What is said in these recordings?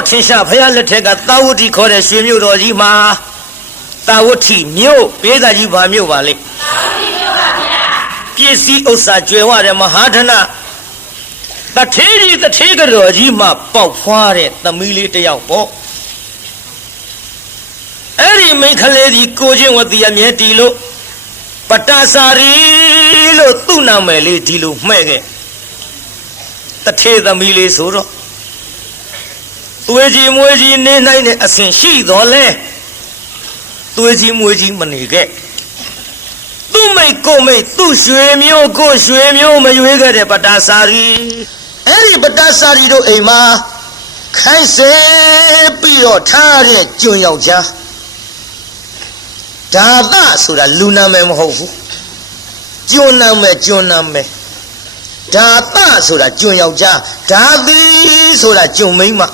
တော်ထင်ရှားဖယားလက်ထက်ကသာဝတိခေါ်တဲ့ရွှေမြို့တော်ကြီးမှာသာဝတိမြို့ပေးသားကြီးဘာမြို့ပါလဲသာဝတိမြို့ပါဗျာပစ္စည်းဥစ္စာကျွယ်ဝတဲ့မဟာဓနတထေးကြီးတထေးကတော်ကြီးမှပေါက်ဖွားတဲ့သမီးလေးတစ်ယောက်ပေါ့အဲ့ဒီမိန်းကလေးဒီကိုချင်းဝတိအမြဲတီလို့ပတ္တစာရီလို့သူ့နာမည်လေးဒီလိုမှဲ့ခဲ့တထေးသမီးလေးဆိုတော့သွေးကြီးမွေးကြီးနေနိုင်တဲ့အစဉ်ရှိတော်လဲသွေးကြီးမွေးကြီးမနေခဲ့သူ့မိတ်ကိုမိတ်သူ့ရွှေမျိုးကိုရွှေမျိုးမရွေးခဲ့တဲ့ပတ္တစာရီအဲ့ဒီပတ္တစာရီတို့အိမ်မှာခိုင်းစေပြီးတော့ထားတဲ့ကျွန်းယောက်ျားဒါသဆိုတာလူနာမည်မဟုတ်ဘူးကျွန်းနာမည်ဒါသဆိုတာကျွန်းယောက်ျားဒါသီဆိုတာကျွန်းမိန်းမ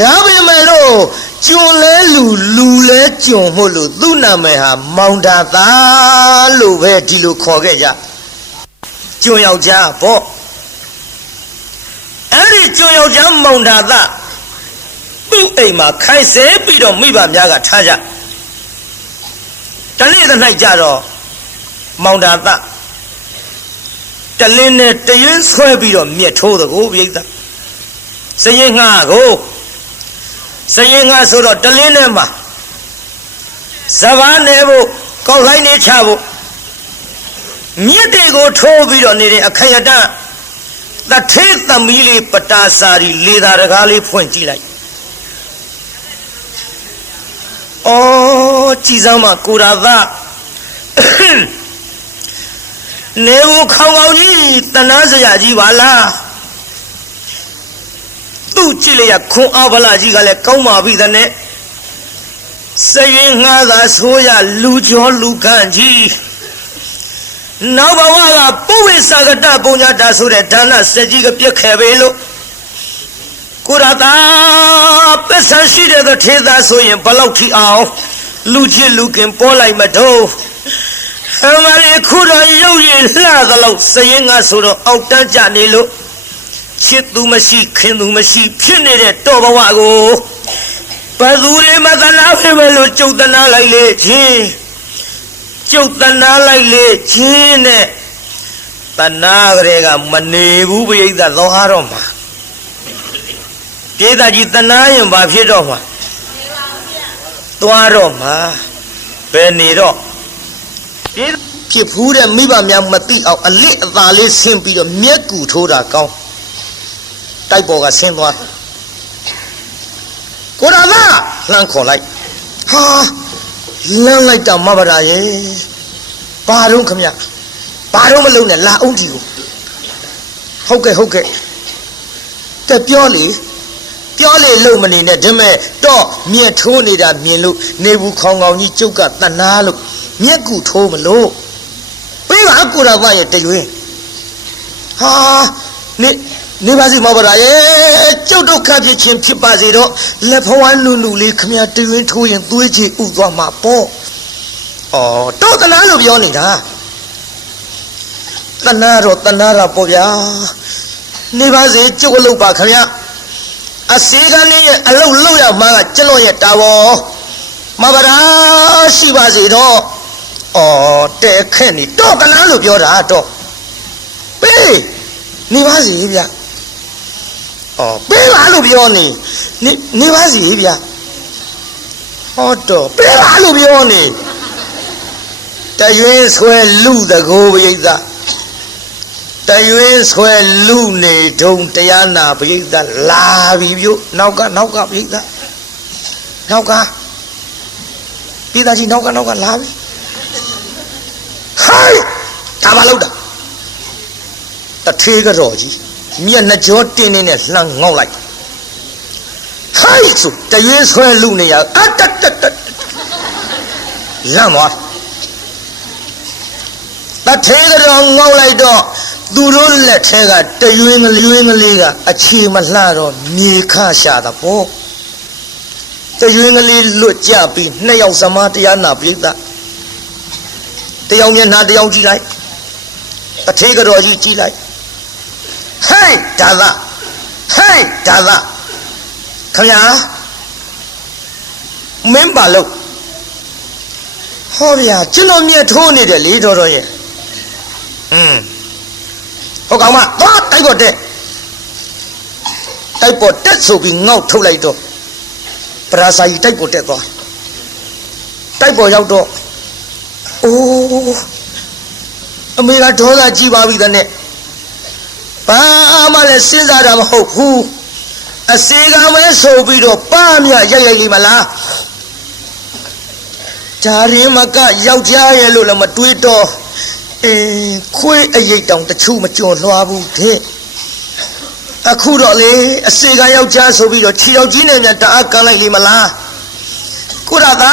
ဒါပေမဲ့လို့ကျွန်းလဲလူလဲကျွန်းမို့လို့သူ့နာမည်ဟာမောင်ဒါသာလို့ပဲဒီလိုခေါ်ခဲ့ကြကျွန်းယောက်ျားပေါ့အဲ့ဒီကျွန်းယောက်ျားမောင်ဒါသာသူ့အိမ်မှာခိုင်းစေပြီးတော့မိဘများကထားကြတနေ့တစ်နေ့ကြတော့မောင်ဒါသာတလင်းနဲ့တရွင်းဆွဲပြီးတော့မြက်ထိုးသကိုပြိဿစရင်ငှားကိုစရင်ငှားဆိုတော့တလင်းနဲ့မှာဇဘာနေဖို့ကောက်လိုက်နေချဖို့မြက်တွေကိုထိုးပြီးတော့နေတဲ့အခရတတထေးသမီးလေးပတာစာရီလေသာတကားလေးဖွင့်ကြည့်လိုက်အော်ကြည်စမ်းမကိုရာသနေဦးခေါင်ကောင်ကြီးတနာစရာကြီးပါလားသူ့ကြည့်လိုက်ရခွန်အားဗလာကြီးကလည်းကောင်းပါပြီတဲ့စရင်ငှားသာဆိုရလူကျော်လူကန့်ကြီးနောက်ဘဝကပုဝိသကတပုံညာတာဆိုတဲ့ဒါနစက်ကြီးကပြက်ခဲ့ပဲလို့ကိုရတာပစ္စရှိတဲ့ထေသာဆိုရင်ဘလောက်ထိအောင်လူချစ်လူကင်ပေါ်လိုက်မတော့အမလေးခုတော့ရုပ်ရည်လှသလောက်စရင်ငါဆိုတော့အောက်တန်းကြနေလို့ချစ်သူမရှိခင်သူမရှိဖြစ်နေတဲ့တော်ဘဝကိုဘယ်သူတွေမှသနာဖြစ်ပဲလို့ကြုတ်တနာလိုက်လေချင်းကျုပ်တနာလိုက်လေချင်းနဲ့တနာကလေးကမနေဘူးပြိဿသောဟာတော့မှာပြိဿကြီးတနာရင်ဘာဖြစ်တော့မှာသွားတော့မှာဘယ်နေတော့ဖြစ်ဖူးတဲ့မိဘများမသိအောင်အလစ်အသာလေးဆင်းပြီးတော့မျက်ကူထိုးတာကောင်းတိုက်ပေါ်ကဆင်းသွားကိုရာသာလှမ်းခေါ်လိုက်ဟာလမ်းလိုက်တာမဘာရာရဲ့ဘာတော့ခမဘာတော့မလုံးနဲ့လာအောင်ဒီကိုဟုတ်ကဲ့တက်ပြောလေလုံမနေနဲ့ဒါမဲ့တော့မြက်ထိုးနေတာမြင်လို့နေဘူးခေါင်ခေါင်ကြီးကျုပ်ကတနာလို့မျက်ကူထိုးမလို့ပေးပါကိုရာသားရဲ့တရွေးဟာနေပါစီမဘာရာရဲ့ကျုပ်တို့ခပ်ဖြစ်ချင်းဖြစ်ပါစေတော့လက်ဖွားနုလေးခမတရွေးထိုးရင်သွေးချီဥသွားမှာပေါ့အော်တော့တနာလို့ပြောနေတာတနာတော့တနာတာပေါ့ဗျာနေပါစေကျုပ်အလုပ်ပါခမအစီကနေရဲ့အလုပ်လုပ်ရမှာကကျွန်တော်ရဲ့တာဝန်မဘာရာရှိပါစေတော့အော်တဲခက်နေတော့တနာလို့ပြောတာတော့ပေးနေပါစီဗျအော်ပေးပါလို့ပြောနေပါစီဗျဟောတော့ပေးပါလို့ပြောနေတရွေးဆွဲလူတကိုပရိသတရွေးဆွဲလူနေတုံတရားနာပရိသလာပြီပြုနောက်ကပရိသနောက်ကပြည်သားကြီးနောက်ကလာပြီဟိုင်းဒါမလုပ်တာတထေးကတော့ကြီးမျက်နှကြောတင်းနေနဲ့လှမ်းငေါက်လိုက်ဟိုင်းဆိုတရွေးဆွဲလူနေရအတလမ်းသွားတထေးကတော့ငေါက်လိုက်တော့သူတို့လက်ထဲကတရွေးကလေးကအခြေမလှတော့မြေခရှာတာပေါ့တရွေးကလေးလွတ်ကြပြီးနှစ်ယောက်စမားတရားနာပြိဿတယောက်မျက်နှာတယောက်ကြည့်လိုက်တထေးကတော့ကြီးကြည့်လိုက်ဟေးဒါသာ ခင်ဗျာမင်းပါလို့ဟောဗျာကျွန်တော်မြတ်ထိုးနေတယ်လေတော်ရဲ့ဟုတ်ကောင်မသွားတိုက်ပေါ်တက်ဆိုပြီးငေါက်ထုတ်လိုက်တော့ပရာစာကြီးတိုက်ပေါ်တက်သွားတိုက်ပေါ်ရောက်တော့အိုးအမေကဒေါသကြီးပါပြီတဲ့ဘာမှလည်းစဉ်းစားတာမဟုတ်ဘူးအစေကပဲဆိုပြီးတော့ပါမြရိုက်လေးမလားဒါရင်မကယောက်ျားရဲ့လို့လည်းမတွေးတော့ခွေးအရိတ်တောင်တချို့မကြော်လွှားဘူးတဲ့အခုတော့လေအစေကယောက်ျားဆိုပြီးတော့ခြေယောက်ကြီးနဲ့မြန်တအားကန်လိုက်လေမလားကိုရသာ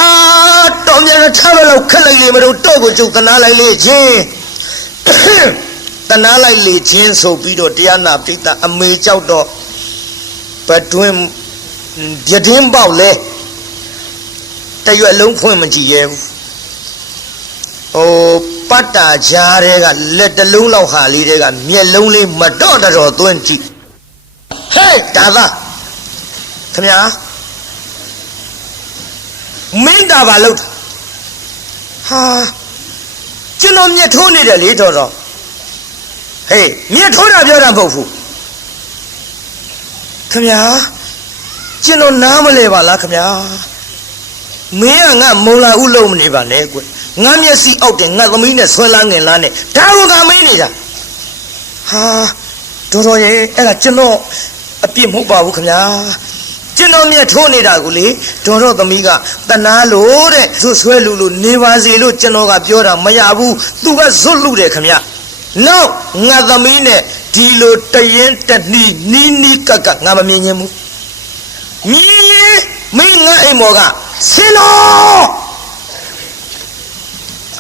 တော်မြန်ထားမလို့ခက်လိုက်လေမလို့တော့ကိုကျုပ်တနာလိုက်လေချင်းတနာလိုက်လေချင်းဆိုပြီးတော့တရားနာပိဋကအမေကြောက်တော့ဘတွင်ပြတင်းပေါက်လဲတရွက်လုံးဖွင့်မကြည့်ရဲဘူးပတ်တာကြားတဲ့ကလက်တလုံးလောက်ဟာလေးတဲ့ကမျက်လုံးလေးမတော့တော်သွင်းကြည့်ဟဲ့ဒါသာခင်ဗျာမင်းတာပါလို့ဟာကျွန်တော်မျက်ထိုးနေတယ်လေတော်ဟေးမျက်ထိုးတာပြောတာမဟုတ်ဘူးခင်ဗျာကျွန်တော်နားမလဲပါလားခင်ဗျာမင်းကငါမုံလာဥလုံးမနေပါနဲ့ကွငါမျက်စိအောက်တယ်ငါသမီးနဲ့ဆွဲလာငင်လားနဲ့ဒါကမင်းနေတာဟာတော်ရဲ့အဲ့ဒါကျွန်တော်အပြစ်မဟုတ်ပါဘူးခင်ဗျာကျွန်တော်မျက်ထိုးနေတာကိုလေတော်သမီးကတနာလို့တဲ့ဇွတ်ဆွဲလူလို့နေပါစေလို့ကျွန်တော်ကပြောတာမရဘူးသူကဇွတ်လူတယ်ခင်ဗျနောက်ငါသမီးနဲ့ဒီလိုတရင်တနီနီးကကငါမမြင်ချင်းဘူးမြင်ရင်မင်းငါအိမ်မော်ကဆင်းလို့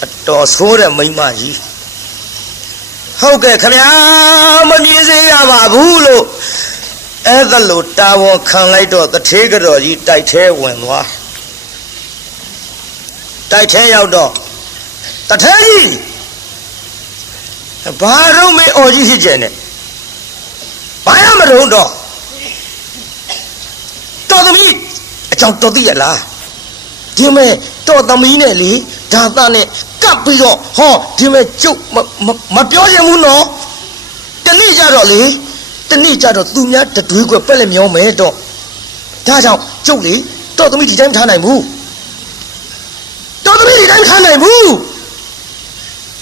အတော်ဆိုးတဲ့မိန်းမကြီးဟုတ်ကဲ့ခင်ဗျာမမြင်စေရပါဘူးလို့အဲ့ဒါလို့တာဝန်ခံလိုက်တော့တထေးကြော်ကြီးတိုက်ထဲဝင်သွားတိုက်ထဲရောက်တော့တထေးကြီးဘာတော့မေအော်ကြီးဖြစ်ကျင်နေဘာရမလို့တော့တော်သမီးအကြောင်းတော်သိရလားဒီမဲ့တော်သမီးနဲ့လေဒါသားနဲ့ကပ်ပြီးတော့ဟောဒီမဲ့ကျုပ်မပြောချင်ဘူးနော်တနေ့ကြတော့လေတနေ့ကြတော့သူများတတွေးကွက်ပက်လက်မျောမယ်တော့ဒါကြောင့်ကျုပ်လေတော်သမီးဒီတိုင်းမထားနိုင်ဘူးတော်သမီးဒီတိုင်းမထားနိုင်ဘူး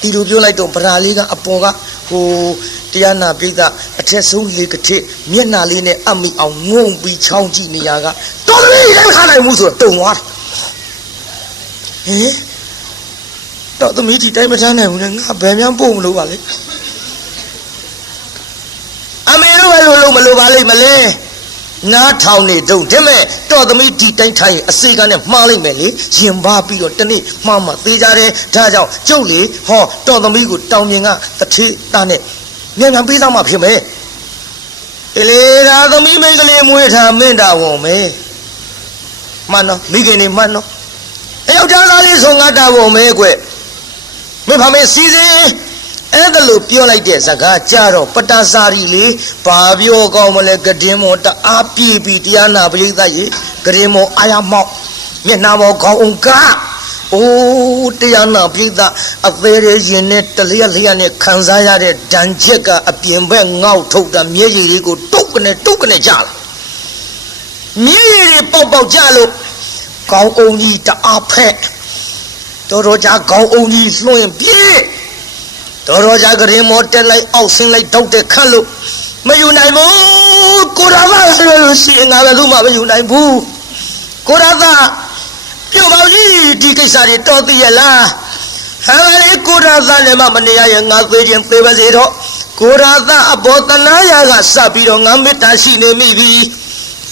ဒီလိုပြောလိုက်တော့ဗရာလေးကအပေါ်ကဟိုတရားနာပိဋကအထက်ဆုံးလေကတိမျက်နှာလေးနဲ့အမိအောင်ငုံပြီးချောင်းကြည့်နေရကတော်သမီးဒီတိုင်းမထားနိုင်ဘူးဆိုတော့တုံသွားဟင်တော်သမီးဒီတိုင်းမထားနိုင်ဘူးလေငါဘယ်မှပို့မလို့ပါလေအမေတို့ပဲလို့မလို့ပါလိမ့်မလဲငါထောင်နေတုံးဒီမဲ့တော်သမီးဒီတိုင်းထိုင်အစေကနဲ့မှားလိုက်မယ်လေရင်ပါပြီးတော့တနေ့မှားမှသေးကြတယ်ဒါကြောင့်ကျုပ်လေဟောတော်သမီးကိုတောင်မြင်ကတထေးသားနဲ့မြန်မြန်ပေးသားမှဖြစ်မယ်အေးလေဒါသမီးမိန်းကလေးမွေးထားမင်းတာဝန်မယ်မှန်တော့မိခင်နေမှန်တော့အယောက်ျားသားလေးဆိုငါတာဝန်မယ်ကွမင်းဖမေစီစဉ်အဲ့ဒါလို့ပြောလိုက်တဲ့စကားကြတော့ပတ္တစာရီလေဘာပြောကောင်းမလဲကဒင်းမောတအားပြေးပြီးတရားနာပရိသတ်ရေကဒင်းမောအာရမောက်မျက်နှာမောခေါင်းအောင်ကအိုးတရားနာပရိသတ်အသေးရရင်နဲ့တလျက်လျက်နဲ့ခံစားရတဲ့ဒဏ်ချက်ကအပြင်ဘက်ငေါက်ထုတ်တာမျက်ရည်လေးကိုတုတ်ကနေကြလာမျက်ရည်တွေပေါက်ကြလို့ခေါင်းအောင်ကြီးတအားဖက်တော်ကြခေါင်းအောင်ကြီးလွှင့်ပြေးတော်ကြကရင်မောတက်လိုက်အောက်ဆင်းလိုက်တောက်တဲ့ခတ်လို့မယူနိုင်ဘူးကိုရသာဆိုလို့ရှိရင်ငါဘယ်သူမှမယူနိုင်ဘူးကိုရသာပြုတ်ပါကြီးဒီကိစ္စတွေတော်သိရလားဟာလေကိုရသာလည်းမနေရရင်ငါသေးခြင်းသေးပါစေတော့ကိုရသာအဘောတနာရကစပြီးတော့ငါမေတ္တာရှိနေမိပြီ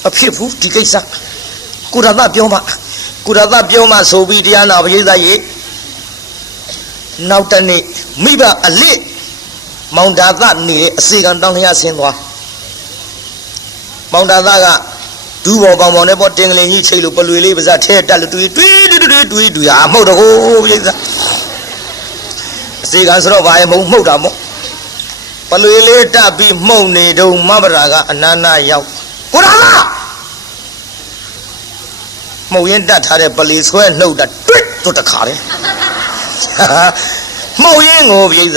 အဖြစ်ဘူးဒီကိစ္စကိုရသာပြောမှဆိုပြီးတရားနာပရိသတ်ရေနောက်တနေ့မိဘအလစ်မောင်ဒါသနေတဲ့အစီကံတောင်းလျာဆင်းသွားမောင်ဒါသကဒူးပေါ်ပေါင်ပေါင်နဲ့ပေါ်တင်ကလေးကြီးချိတ်လို့ပလွေလေးပါးစပ်ထဲတက်လို့တွေးအမှုတ်တော့ကိုပြိဿအစီကံဆိုတော့ဘာရဲ့မဟုတ်တာမို့ပလွေလေးတက်ပြီးမှုတ်နေတော့မမရာကအနာနာရောက်ကိုရာမ မှုံရင်တတ်ထားတဲ့ပလီဆွဲနှုတ်တာတွတ်တို့တခါတယ်မှုံရင်ကိုပြိဿ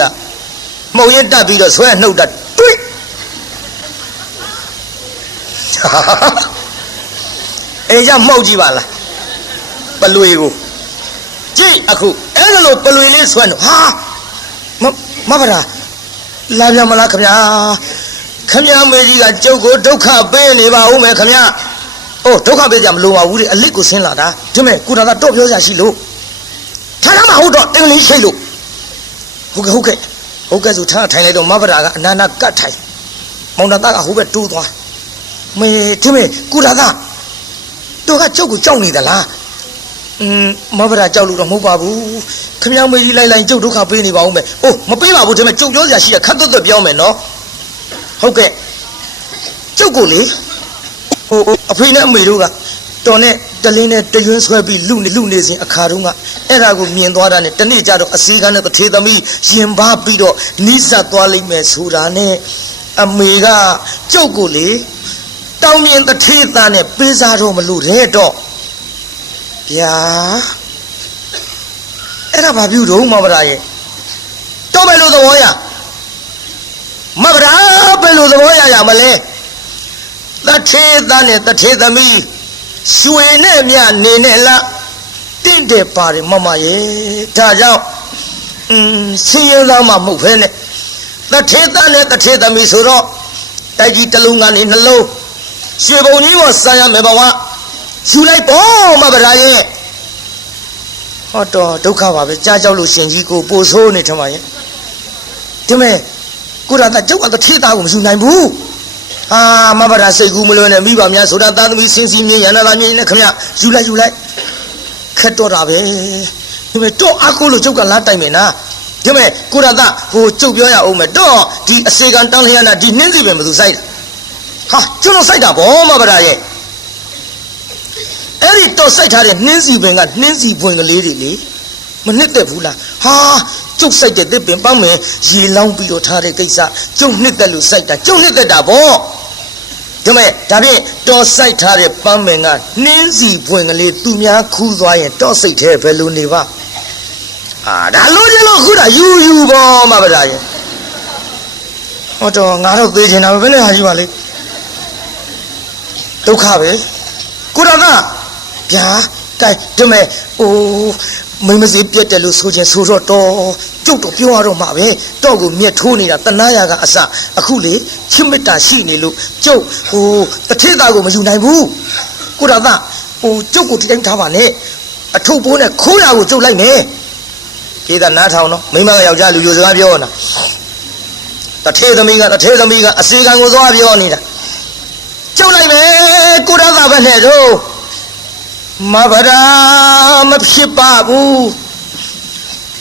မှုံရင်တတ်ပြီးတော့ဆွဲနှုတ်တာတွတ်အေးကြမှုတ်ကြည့်ပါလားပလွေကိုကြည့်အခုအဲ့လိုပလွေလေးဆွဲနှုတ်ဟာမဗရာလာပြန်မလားခင်ဗျာခင်ဗျာမေကြီးကကျုပ်ကိုဒုက္ခပေးနေပါဦးမယ်ခင်ဗျာအိုးဒုက္ခပေးကြမလို့ပါဘူးလေအလစ်ကိုဆင်းလာတာဒီမဲ့ကုတာတော့ပြောကြရှိလို့ထားရမှာဟုတ်တော့အင်္ဂလိပ်ရှိလို့ဟုတ်ကဲ့ဆိုထားထိုင်လိုက်တော့မဗရာကအနာနာကတ်ထိုင်မောင်တာကဟိုဘက်တိုးသွားမေဒီမဲ့ကုတာတော့ကကျုပ်ကိုကြောက်နေသလားမဗရာကြောက်လို့တော့မဟုတ်ပါဘူးခင်ဗျာမေကြီးလိုက်ကျုပ်ဒုက္ခပေးနေပါဦးမယ်အိုးမပေးပါဘူးဒီမဲ့ကျုပ်ပြောကြရှိရခတ်သွတ်ပြောမယ်နော်ဟုတ်ကဲ့ကျုပ်ကိုလေဟိုအဖေနဲ့အမေတို့ကတော်နဲ့တလင်းနဲ့တရွင်းဆွဲပြီးလူနေစဉ်အခါတုန်းကအဲ့ဒါကိုမြင်သွားတာနဲ့တနေ့ကျတော့အစည်းကန်းနဲ့တထေသမီးရင်ပါပြီးတော့နီးစပ်သွားလိမ့်မယ်ဆိုတာနဲ့အမေကကျုပ်ကိုလေတောင်းမြင်တထေသားနဲ့ပေးစားတော့မလို့တဲ့တော့ဗျာအဲ့ဒါဘာပြုတော့မဗရာရဲ့တော့ပဲလို့သဘောရမဗရာပဲလို့သဘောရမလဲတထေသားနဲ့တထေသမီးရွှေနဲ့မြနေနဲ့လားတင့်တယ်ပါတယ်မမရဲ့ဒါကြောင့်ဆင်းရဲသားမှမဟုတ်ဖဲနဲ့တထေသားနဲ့တထေသမီးဆိုတော့တိုက်ကြီးတစ်လုံးကနေနှလုံးရွှေပုံကြီးကိုဆန်းရမယ်ဘဝယူလိုက်ပေါ့မဗရာရဲ့ဟောတော့ဒုက္ခပါပဲကြားကြောက်လို့ရှင်ကြီးကိုပို့ဆိုးနေထမရဲ့ဒီမဲ့ကိုရတာကျုပ်ကတထေသားကိုမယူနိုင်ဘူးမဗရာစိတ်ကူးမလွန်းနဲ့မိဘများဆိုတာသားသမီးစင်စီမြင်ရနာလာမြင်နဲ့ခင်ဗျယူလိုက်ခက်တော့တာပဲဒီမဲ့တော့အကူလို့ကျုပ်ကလာတိုက်မယ်နာဒီမဲ့ကိုရတာဟိုကျုပ်ပြောရအောင်မယ်တော့ဒီအစေကန်တန်းလျက်နာဒီနှင်းစီပင်ဘယ်သူစိုက်တာကျွန်တော်စိုက်တာဗောမဗရာရဲ့အဲ့ဒီတော့စိုက်ထားတဲ့နှင်းစီပင်ကနှင်းစီပွင့်ကလေးတွေလေမနစ်သက်ဘူးလားကျုပ်စိုက်တဲ့တစ်ပင်ပန်းမယ်ရေလောင်းပြီးတော့ထားတဲ့ကိစ္စကျုပ်နှစ်သက်လို့စိုက်တာကျုပ်နှစ်သက်တာဗောဒါမဲ့ဒါဖြင့်တော်စိုက်ထားတဲ့ပန်းမင်ကနှင်းစီပွင့်ကလေးသူများခူးသွားရင်တော့စိတ်ထဲဘယ်လိုနေပါဒါလို့ကျလို့ခုတာယူဗောမဗရာရဲ့ဟောတော့ငါတော့သေးချင်တာပဲဘယ်နဲ့ဟာကြီးပါလေဒုက္ခပဲကိုရကဗျာကဲဒီမဲ့မိမစီပြက်တယ်လို့ဆိုချင်ဆိုတော့ကျုပ်တော့ပြောရတော့မှာပဲတော့ကိုမြက်ထိုးနေတာတနာရကအစအခုလေချစ်မေတ္တာရှိနေလို့ကျုပ်တထေသားကိုမယူနိုင်ဘူးကိုရကကျုပ်ကိုတိတိုင်းထားပါနဲ့အထုပ်ပိုးနဲ့ခိုးရကိုကျုပ်လိုက်မယ်ပြေးတာနားထောင်နော်မိမကယောက်ျားလူယိုစကားပြောနေတာတထေသမီးကအစေခံကိုသွားပြောနေတာကျုပ်လိုက်မယ်ကိုရကပဲနဲ့တော့မဗရာမဖြစ်ပါဘူး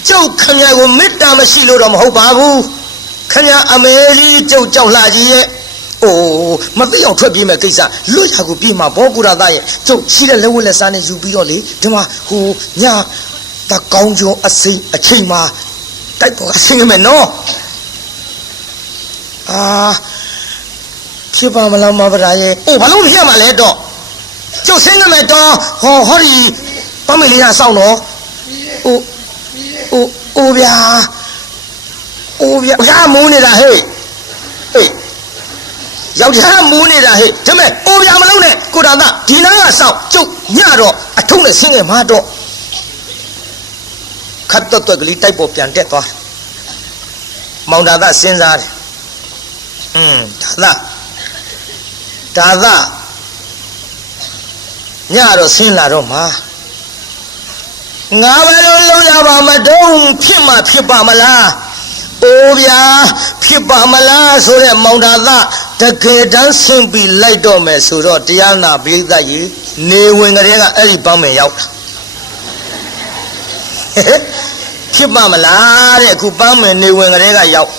ကျုပ်ခမရကိုမေတ္တာမရှိလို့တော့မဟုတ်ပါဘူးခမရအမေကြီးကျုပ်ကြောက်လာကြီးရဲ့မသိအောင်ထွက်ပြေးမဲ့ကိစ္စလွတ်ရကိုပြေးမှာဘောကူရသားရဲ့ကျုပ်ရှိတဲ့လက်ဝတ်လက်စားနဲ့ယူပြီးတော့လေဒီမှာညတကောင်းကျော်အချိန်မှာတိုက်ပေါ်ကဆင်းရမယ်နော်ဖြစ်ပါမလားမဗရာရဲ့ဘာလို့မဖြစ်မှာလဲတော့ကျုပ်ဆင်းရမယ်တော့ဟောဒီပမေလေးကစောင့်တော့ဗျာမူးနေတာဟဲ့ယောက်ျားမူးနေတာဟဲ့ဒါမဲ့ဗျာမလုံးနဲ့ကိုတာသားဒီနားကစောင့်ကျုပ်ညတော့အထုံးနဲ့ဆင်းခဲ့မှာတော့ခတ်တွက်ကလေးတိုက်ပေါ်ပြန်တက်သွားမောင်တာသားစဉ်းစားတယ်ဒါသားညတော့ဆင်းလာတော့မှာငါဘယ်လိုလုပ်ရပါမတုံးဖြစ်မှဖြစ်ပါမလားဗျာဖြစ်ပါမလားဆိုတဲ့မောင်တာသားတကယ်တမ်းဆင်းပြီးလိုက်တော့မယ်ဆိုတော့တရားနာပိဋကကြီးနေဝင်ကလေးကအဲ့ဒီပန်းမယ်ရောက်ဖြစ်ပါမလားတဲ့အခုပန်းမယ်နေဝင်ကလေးကရောက်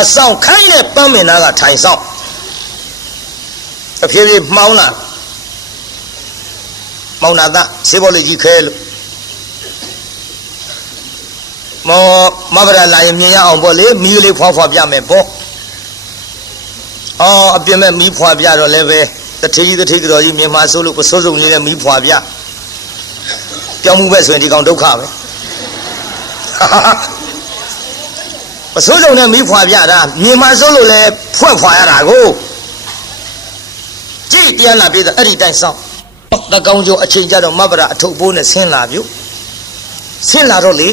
အဆောင်ခိုင်းတဲ့ပန်းမယ်နာကထိုင်ဆောင်အဖြည်းဖြည်းမှောင်းလာမောင်နာသားစေဘောလေးကြီးခဲလို့မဗရာလာရင်မြင်ရအောင်ပေါ့လေမီးလေးဖွားဖွားပြမယ်ပေါ့ အပြင်းမဲ့မီးဖွာပြတော့လည်းပဲတထေးကြော်ကြီးမြန်မာဆိုလို့ပစိုးစုံလေးနဲ့မီးဖွာပြပြောင်းမှုပဲဆိုရင်ဒီကောင်ဒုက္ခပဲပစိုးစုံနဲ့မီးဖွာပြတာမြန်မာဆိုလို့လည်းဖွာရတာကိုကြည့်တရားလာပြီးတော့အဲ့ဒီတိုင်းဆောင်တကောင်ကျော်အချိန်ကြတော့မဘရာအထုပ်ပိုးနဲ့ဆင်းလာပြုဆင်းလာတော့လေ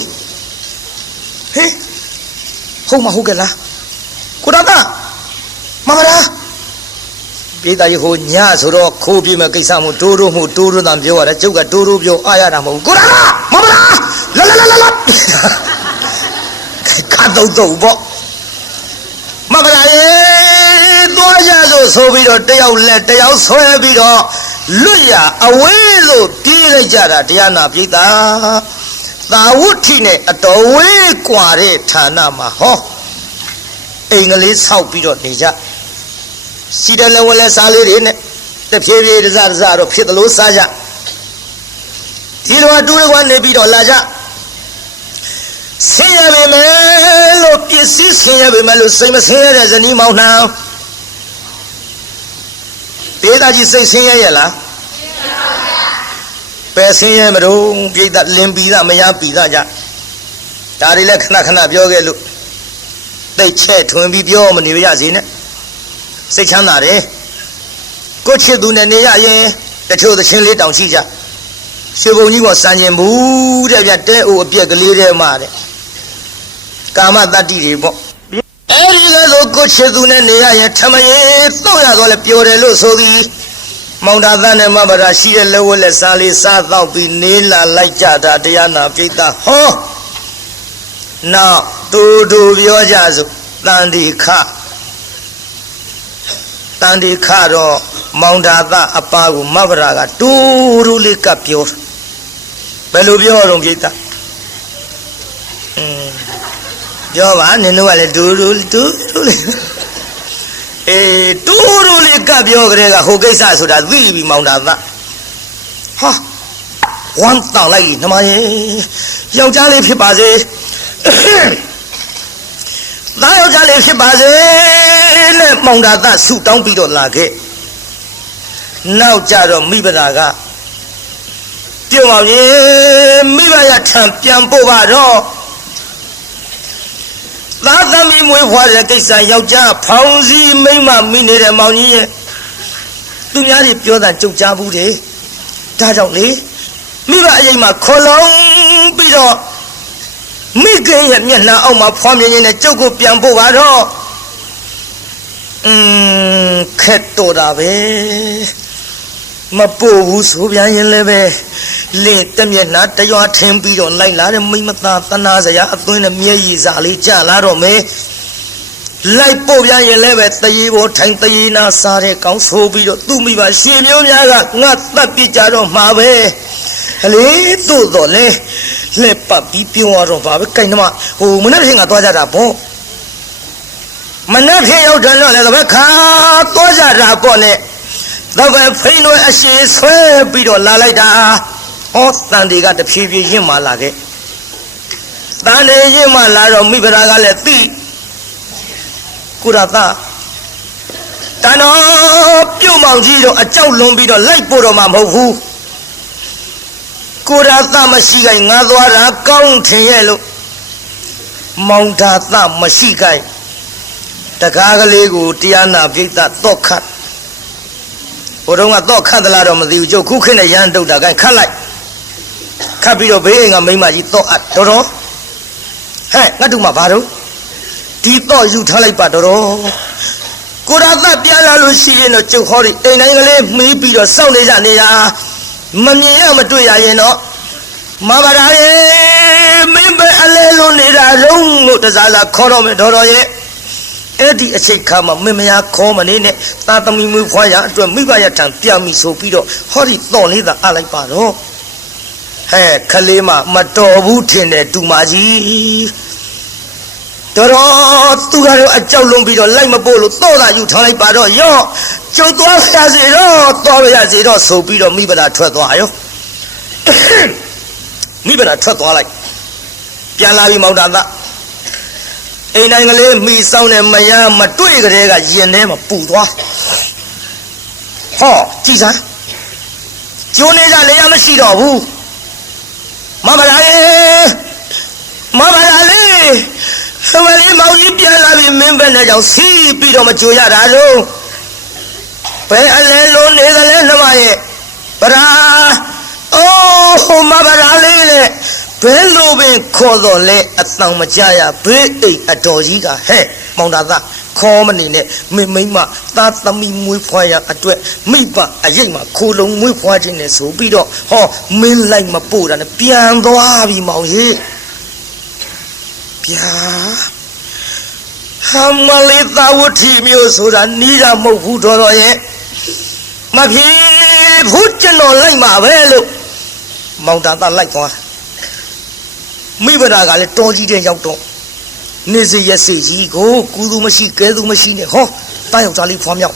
ဟေးဟုတ်မဟုတ်ကလားကိုရတာမဘရာပြည်သားကြီးဟိုညဆိုတော့ခိုးပြမဲ့ကိစ္စမို့တိုးတန်ပြောရတယ်ကျုပ်ကတိုးပြောအားရတာမဟုတ်ကိုရတာမဘရာလာခါတော့ပေါ့မဘရာရေသွားရဆိုပြီးတော့တယောက်လက်တယောက်ဆွဲပြီးတော့လွတ်ရအဝေးလို့ပြေးလိုက်ကြတာတရားနာပြည်သားသာဝုဋ္ဌိနဲ့အတော်ဝေးกว่าတဲ့ဌာနမှာဟောအိမ်ကလေးဆောက်ပြီးတော့နေကြစီတလည်းဝလဲစားလေးတွေနဲ့တဖြည်းဖြည်းတစတော့ဖြစ်သလိုစားကြဒီလိုအတူတကွနေပြီးတော့လာကြဆင်းရပေမဲ့လို့ပစ္စည်းဆင်းရပေမဲ့လို့စိတ်မဆင်းရတဲ့ဇနီးမောင်နှံဒေသကြီးစိတ်ဆင်းရဲရဲ့လားပယ်ဆင်းရဲမလို့ပြိတ္တလင်ပြီးသားမရပြီးသားကြဒါတွေလည်းခဏပြောခဲ့လို့တိတ်ချဲ့ထွင်ပြီးပြောမနေရစေနဲ့စိတ်ချမ်းသာတယ်ကိုချစ်သူနဲ့နေရရင်တချို့သချင်းလေးတောင်ရှိကြရွှေဘုံကြီးကစံကျင်ဘူးတဲ့ဗျတဲအိုအပြက်ကလေးတဲ့မှာတဲ့ကာမတတ္တိတွေပေါ့အဲ့ဒီကဆိုကိုချစ်သူနဲ့နေရရင်ထမရင်တော့ရတော့လဲပျော်တယ်လို့ဆိုသည်မောင်တာသားနဲ့မဘရာရှိတဲ့လက်ဝက်လက်စားလေးစားတော့ပြီးနေလာလိုက်ကြတာတရားနာပြိတ္တာဟောနောက်တူပြောကြစို့တန်ဒီခတော့မောင်တာသားအပါကိုမဘရာကတူလေးကပြောဘယ်လိုပြောတော့ပြိတ္တာပြောပါနင်တို့ကလည်းတူလေးတူလေးကပြောကြတဲ့ကဟိုကိစ္စဆိုတာသိပြီမောင်တာသားဟာဝမ်းတောင်းလိုက်နှမရေယောက်ျားလေးဖြစ်ပါစေသားယောက်ျားလေးဖြစ်ပါစေနဲ့မောင်တာသားဆူတောင်းပြီးတော့လာခဲ့နောက်ကြတော့မိဘနာကပြုံအောင်ရေမိဘရထံပြန်ပို့ပါတော့သာသမီမွေးဖွားတဲ့ကိစ္စယောက်ျားဖောင်စည်းမိမ့်မမိနေတဲ့မောင်ကြီးရဲ့သူများတွေပြောတာကြုတ်ကြားဘူးတယ်ဒါကြောင့်လေမိဘအရင်မှာခေါ်လုံးပြီးတော့မိခင်ရဲ့မျက်နှာအောက်မှာဖွားမြင်နေတဲ့ကျုပ်ကိုပြန်ပို့ပါတော့ခက်တော်တာပဲမပို့ဘူးဆိုပြန်ရင်လည်းပဲလင့်တမျက်နှာတရွာထင်းပြီးတော့လိုက်လာတဲ့မိမသားတနာစရာအသွင်းနဲ့မျက်ရည်စာလေးကြလာတော့မယ်လိုက်ပို့ပြန်ရင်လည်းပဲတရေပေါ်ထိုင်တရေနာစားတဲ့ကောင်းဆိုပြီးတော့သူ့မိဘရှင်မျိုးများကငါတတ်ပြကြတော့မှာပဲအလေတို့တော့လေလက်ပတ်ပြီးပြောရတော့ပါပဲကြိုင်နှမဟိုမနေ့ကသွားကြတာပေါ့မနေ့ကရောက်တယ်တော့လေတပည့်ခါသွားကြတာပေါ့နဲ့တော့ပဲဖိနှွဲအရှိဆွဲပြီးတော့လာလိုက်တာဟောတန်တွေကတဖြည်းဖြည်းရင့်မာလာခဲ့တန်တွေရင့်မာလာတော့မိဖုရားကလည်းသိကုရသတန်တော်ပြုတ်မောင်ကြီးတော့အကြောက်လွန်ပြီးတော့လိုက်ပို့တော့မှမဟုတ်ဘူးကုရသမရှိခိုင်ငါသွားတာကောင်းထင်ရဲ့လို့မောင်ဒါသမရှိခိုင်တကားကလေးကိုတရားနာပြိတ္တတော့ခတ်ဟိုတုန်းကတော့ခတ်သလားတော့မသိဘူးကျုပ်ခုခေတ်နဲ့ရန်တုတ်တာခိုင်ခတ်လိုက်ခတ်ပြီးတော့ဘေးအိမ်ကမိမကြီးတော့အပ်တော်ဟဲ့ငါတို့မှဘာတော့ဒီတော့ယူထားလိုက်ပါတော်ကိုရသပြန်လာလို့ရှိရင်တော့ကျုပ်ဟောဒီအိမ်တိုင်းကလေးမီးပြီးတော့စောင့်နေကြနေတာမမြင်ရမတွေ့ရရင်တော့မဘာရာရေမင်းပဲအလဲလုံးနေတာရုံးလို့တစားစားခေါ်တော့မယ်တော်ရဲ့အဲ့ဒီအချိန်ခါမှာမင်းမယားခေါ်မနေနဲ့သာသမီမွေးဖွားရအတွက်မိဘရထံပြန်ပြီဆိုပြီးတော့ဟောဒီတော့လေးသာအလိုက်ပါတော့ဟဲ့ခလေးမမတော်ဘူးထင်တယ်တူမကြီးတော်သူကတော့အကြောက်လွန်ပြီးတော့လိုက်မပို့လို့တော့သာယူထားလိုက်ပါတော့ရော့ကျုပ်သွားရစီတော့သွားရစီတော့ဆိုပြီးတော့မိဘတာထွက်သွားရောမိဘတာထွက်သွားလိုက်ပြန်လာပြီမောင်တာသ အိမ်တိုင်းကလေးမိဆောင်တဲ့မယားမတွေ့ကြတဲ့ကရင်ထဲမှာပူသွားဟောကြည်စမ်းကျိုးနေကြလေရမရှိတော့ဘူးမမလာလေမမလာလေဟိုလေမောင်ကြီးပြန်လာပြီမင်းဘက်နဲ့ကြောင့်စီးပြီးတော့မကြိုရတာလို့ဘယ်အလဲလုံးနေသလဲနှမရဲ့ဗရာအိုးမဗရာလေးလေဘယ်လိုပင်ခေါ်တော့လဲအတန်မကြရဘေးအိတ်အတော်ကြီးကဟဲ့မောင်တာသားခေါ်မနေနဲ့မိမသားသမီးမွေးဖွားရအတွက်မိဘအရိတ်မှာခိုးလုံးမွေးဖွားခြင်းနဲ့ဆိုပြီးတော့ဟောမင်းလိုက်မပို့တာနဲ့ပြန်သွားပြီမောင်ကြီးဗျာဟာမလေးသာဝတိမျိုးဆိုတာနီးတာမဟုတ်ဘူးတော်ရဲ့မဖြစ်ဘူးကျွန်တော်လိုက်မှာပဲလို့မောင်တာသားလိုက်သွားမိဘရာကလည်းတော်ကြီးတဲ့ရောက်တော့နေစေရစေကြီးကိုကူသူမရှိကဲသူမရှိနဲ့ဟောတားယောက်ျားလေးဖွားမြောက်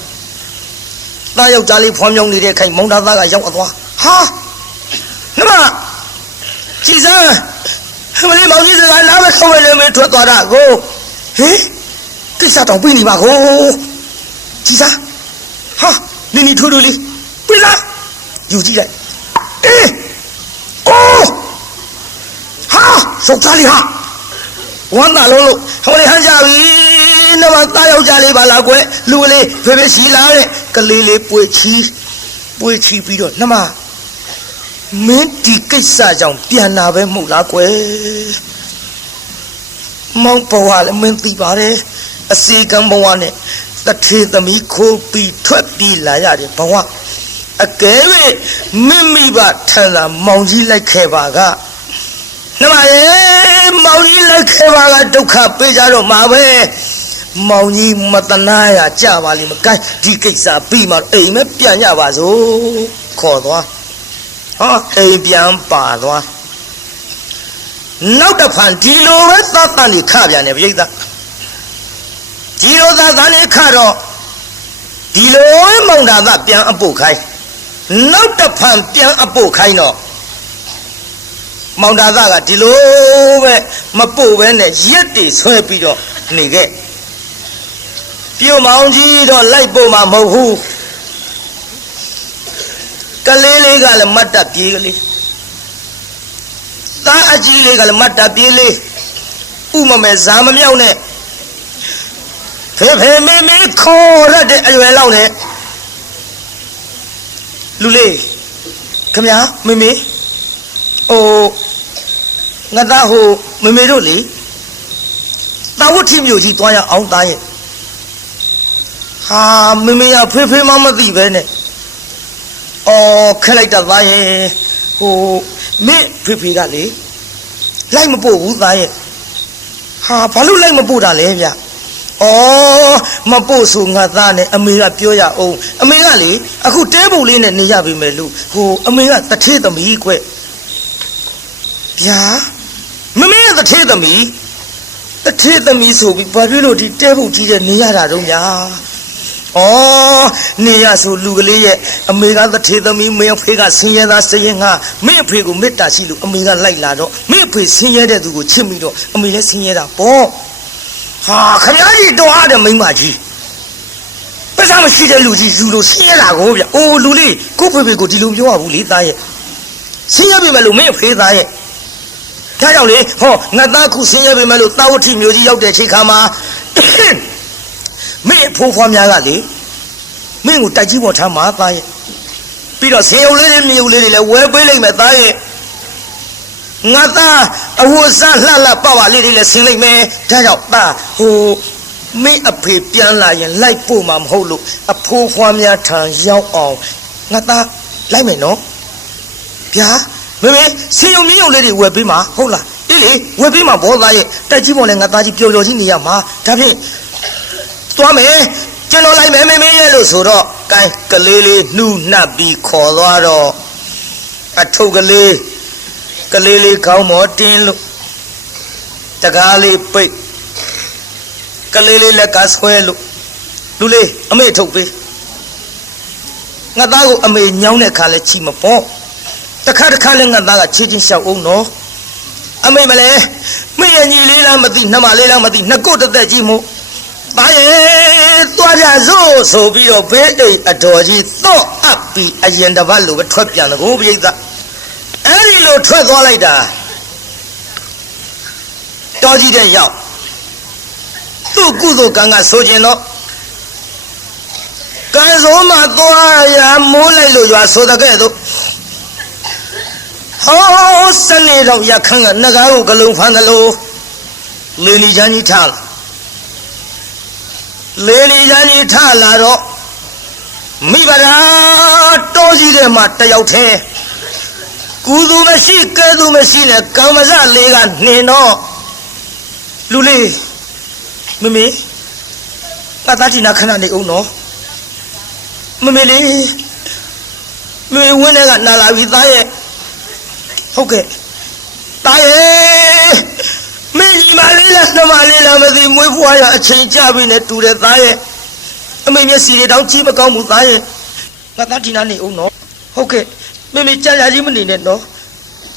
တားယောက်ျားလေးဖွားမြောက်နေတဲ့ခိုင်မောင်တာသားကရောက်သွားဟာနမကြည်စမ်းမလေးမောင်ကြီးစကားနားမခေါ်ရလည်းမထွက်သွားတာကိုဟေးကိစ္စတောင်ပြီးနေပါကိုကြည်စမ်းဟာနင်းနီထိုးထိုးလေးပြီးလားယူကြည့်လိုက်အေးအိုးဟာစောက်သားလေးဟာဝမ်းသာလို့ဟိုလေဟန်ကြပြီနမသားယောက်ျားလေးပါလားကွယ်လူလေးဖေဖေရှိလာတဲ့ကလေးလေးပွေချီပြီးတော့နမမင်းဒီကိစ္စကြောင့်ပြန်လာပဲမဟုတ်လားကွယ်မောင်ဘဝလည်းမင်းသိပါတယ်အစီကံဘဝနဲ့တထေသမီးခိုးပြီးထွက်ပြေးလာရတယ်ဘဝအကယ်၍မိဘထန်သာမောင်ကြီးလိုက်ခဲ့ပါကနမရဲ့မောင်ကြီးလိုက်ခဲ့ပါကဒုက္ခပေးကြတော့မှာပဲမောင်ကြီးမတနာရကြပါလိမ့်မကိုင်းဒီကိစ္စပြီးမှအိမ်မဲပြန်ကြပါစို့ခေါ်သွားဟာအိမ်ပြန်ပါသွားနောက်တစ်ဖန်ဒီလိုပဲသတ်တန်နေခပြန်တယ်ပြိဿဒီလိုသတ်တန်နေခတော့ဒီလိုမောင်တာကပြန်အပုတ်ခိုင်းနောက်တစ်ဖန်ပြန်အပုတ်ခိုင်းတော့မောင်တာကဒီလိုပဲမပို့ပဲနဲ့ရက်တွေဆွဲပြီးတော့နေခဲ့ပြုံမောင်ကြီးတော့လိုက်ပို့မှာမဟုတ်ဘူးကလေးလေးကလည်းမတ်တပ်ပြေးကလေးသားအကြီးလေးကလည်းမတ်တပ်ပြေးလေးဥမမဲဇာမမြောက်နဲ့ဖေဖေမေမေခေါ်ရတဲ့အရွယ်လောက်နဲ့လူလေးခမမေမေအိုငါသားဟိုမေမေတို့လေတာဝတ်ထီမျိုးကြီးသွားရအောင်သားရဲ့ဟာမေမေကဖေဖေမမသိပဲနဲ့အော်ခက်လိုက်တာသားရဲ့ဟိုမင်းဖေဖေကလေလိုက်မပို့ဘူးသားရဲ့ဟာဘာလို့လိုက်မပို့တာလဲဗျအော်မပို့ဆိုငါသားနဲ့အမေကပြောရအောင်အမေကလေအခုတဲပုံလေးနဲ့နေရပြီမယ်လို့ဟိုအမေကတထေးသမီးကွဗျာမမေရဲ့တထေးသမီးဆိုပြီးဘာဖြစ်လို့ဒီတဲပုံကြီးတဲ့နေရတာတော့ညာဩနေရဆိုလူကလေးရဲ့အမေကတထေးသမီးမင်းအဖေကဆင်းရဲသားစရင်ငါမင်းအဖေကိုမေတ္တာရှိလို့အမေကလိုက်လာတော့မင်းအဖေဆင်းရဲတဲ့သူကိုချစ်မိတော့အမေလည်းဆင်းရဲတာပေါ့ဟာခမကြီးတော်အားတဲ့မိန်းမကြီးပစ္စမရှိတဲ့လူကြီးယူလို့ဆင်းရဲတာကိုဗျအိုးလူလေးကိုဖေဖေကိုဒီလိုပြောရဘူးလေသားရဲ့ဆင်းရဲပြီမဲ့လို့မင်းအဖေသားရဲ့ဒါကြောင့်လေဟောငါသားခုဆင်းရဲပြီမဲ့လို့တာဝတိမျိုးကြီးရောက်တဲ့ချိန်ခါမှာမင်းဖိုးဖွားများကလေမင်းကိုတိုက်ကြီးပေါ်ထားမှာသားရဲ့ပြီးတော့ဇေယုံလေးတွေမြေုံလေးတွေလည်းဝဲပေးလိုက်မယ်သားရဲ့ငါသားအဝတ်စားလှလှပပလေးတွေလည်းဆင်းလိုက်မယ်ဒါကြောင့်သားဟိုမင်းအဖေပြန်လာရင်လိုက်ပို့မှာမဟုတ်လို့အဖိုးဖွားများထံရောက်အောင်ငါသားလိုက်မယ်နော်ဗျာမေမေဇေယုံမြေုံလေးတွေဝဲပေးမှာဟုတ်လားအေးလေဝဲပေးမှာဘောသားရဲ့တိုက်ကြီးပေါ်လည်းငါသားကြီးပျော်ပျော်ကြီးနေရမှာဒါဖြင့်သွားမယ်ကျွန်တော်လိုက်မယ်မေမေရဲ့လို့ဆိုတော့ကိုင်းကလေးလေးနှူးနှပ်ပြီးခေါ်သွားတော့အထုပ်ကလေးခေါင်းမော်တင်းလို့တကားလေးပိတ်ကလေးလေးလက်ကဆွဲလို့လူလေးအမေထုတ်ပေးငါသားကိုအမေညောင်းတဲ့ခါလဲချီမပေါ့တခါလဲငါသားကချီချင်းလျှောက်အောင်နော် အမေမလဲမင်းရဲ့ညီလေးလားမသိနှမလေးလားမသိနှစ်ကိုတစ်သက်ကြီးမို့ဘာရဲ့သွားကြစို့ဆိုပြီးတော့ဘေးအိမ်အတော်ကြီးတော့အပ်ပြီးအရင်တစ်ပတ်လိုပဲထွက်ပြန်တယ်ကိုပြိဿအဲ့ဒီလိုထွက်သွားလိုက်တာတော်ကြီးတဲ့ရောက်သူ့ကုသိုလ်ကံကဆိုခြင်းတော့ကံဆိုးမှသွားရမိုးလိုက်လို့ရွာဆိုတဲ့ကဲ့သို့ဟောစနေတော့ရခန်းကငကားကိုဂလုံးဖမ်းတယ်လို့လေလီချမ်းကြီးထားလာလေလီချမ်းကြီးထားလာတော့မိဘရာတောကြီးတဲ့မှာတယောက်ထဲကုသူမရှိကဲသူမရှိနဲ့ကံမစလေးကနှင်တော့လူလေးမမေငါသားတီနာခဏနေအောင်နော်မမေလေးမမေဝင်းတဲ့ကနာလာပြီသားရဲ့ဟုတ်ကဲ့သားရဲ့မင်းညီမလေးလားနှမလေးလားမသိမွေးဖွားရအချိန်ကြပြီနဲ့တူတယ်သားရဲ့အမေမျက်စီတွေတောင်ကြည့်မကောင်းဘူးသားရဲ့ငါသားတီနာနေအောင်နော်ဟုတ်ကဲ့မမေကြာကြာကြီးမနေနဲ့နော်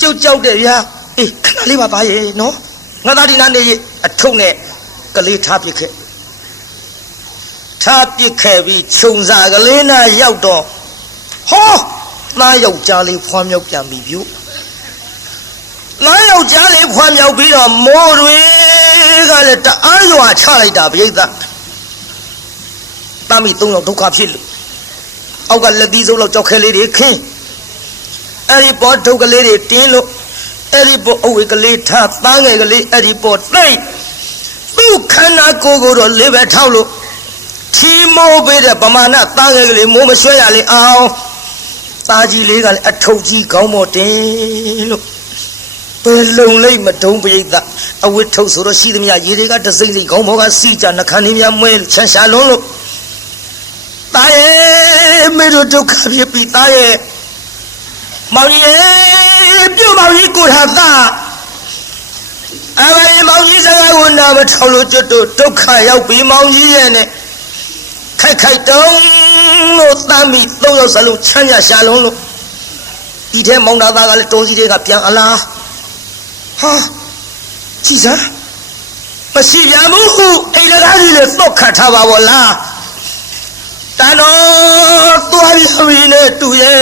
ကြောက်တယ်ဗျာအေးခဏလေးပါသားရဲ့နော်ငါသားတီနာနေရင်အထုပ်နဲ့ကလေးထားပစ်ခဲ့ထားပစ်ခဲ့ပြီးခြုံစာကလေးနာရောက်တော့ဟောသားယောက်ျားလေးဖွားမြောက်ပြန်ပြီပြုသားယောက်ျားလေးဖွားမြောက်ပြီးတော့မိုးတွေကလည်းတအားစွာချလိုက်တာပြိဿတာမိ၃ယောက်ဒုက္ခဖြစ်လို့အောက်ကလက်သီးစုပ်လောက်ကြောက်ခဲလေးတွေခင်းအဲ့ဒီပေါ်ဒုက္ခလေးတွေတင်းလို့အဲ့ဒီပေါ်အဝေကလေးထားသားငယ်ကလေးအဲ့ဒီပေါ်သိမ့်သူ့ခန္ဓာကိုယ်ကိုတော့လေးပဲထောက်လို့ချီမိုးပေးတဲ့ပမာဏသားငယ်ကလေးမိုးမရွှဲရလေအောင်သားကြီးလေးကလည်းအထုပ်ကြီးကောင်းမော်တင်လို့ဘယ်လုံလိုက်မတုံးပိဋကအဝတ်ထုတ်ဆိုတော့ရှိသမျှရေတွေကတစိမ့်စိမ့်ကောင်းမော်ကစီကြနှခမ်းလေးများမွဲချမ်းရှာလုံးလို့သားရဲ့မေတို့ဒုက္ခဖြစ်ပြီးသားရဲ့မောင်ကြီးပြုတ်မောင်ကြီးကိုထားသားအဘိမောင်ကြီးစကားကိုနာမထောင်လို့ကျွတ်တို့ဒုက္ခရောက်ပြီးမောင်ကြီးရဲ့နဲ့ခိုက်တုံးလို့တမ်းပြီး၃ယောက်စလုံးချမ်းရရှာလုံးလို့ဒီထဲမောင်သားကလည်းတုံးစီတွေကပြန်အလားဟာကြည်စမ်းမရှိပြန်ဘူးအိမ်လကားကြီးလည်းသော့ခတ်ထားပါဘောလားတန်တော်သွားပြန်ပြီနဲ့တူရဲ့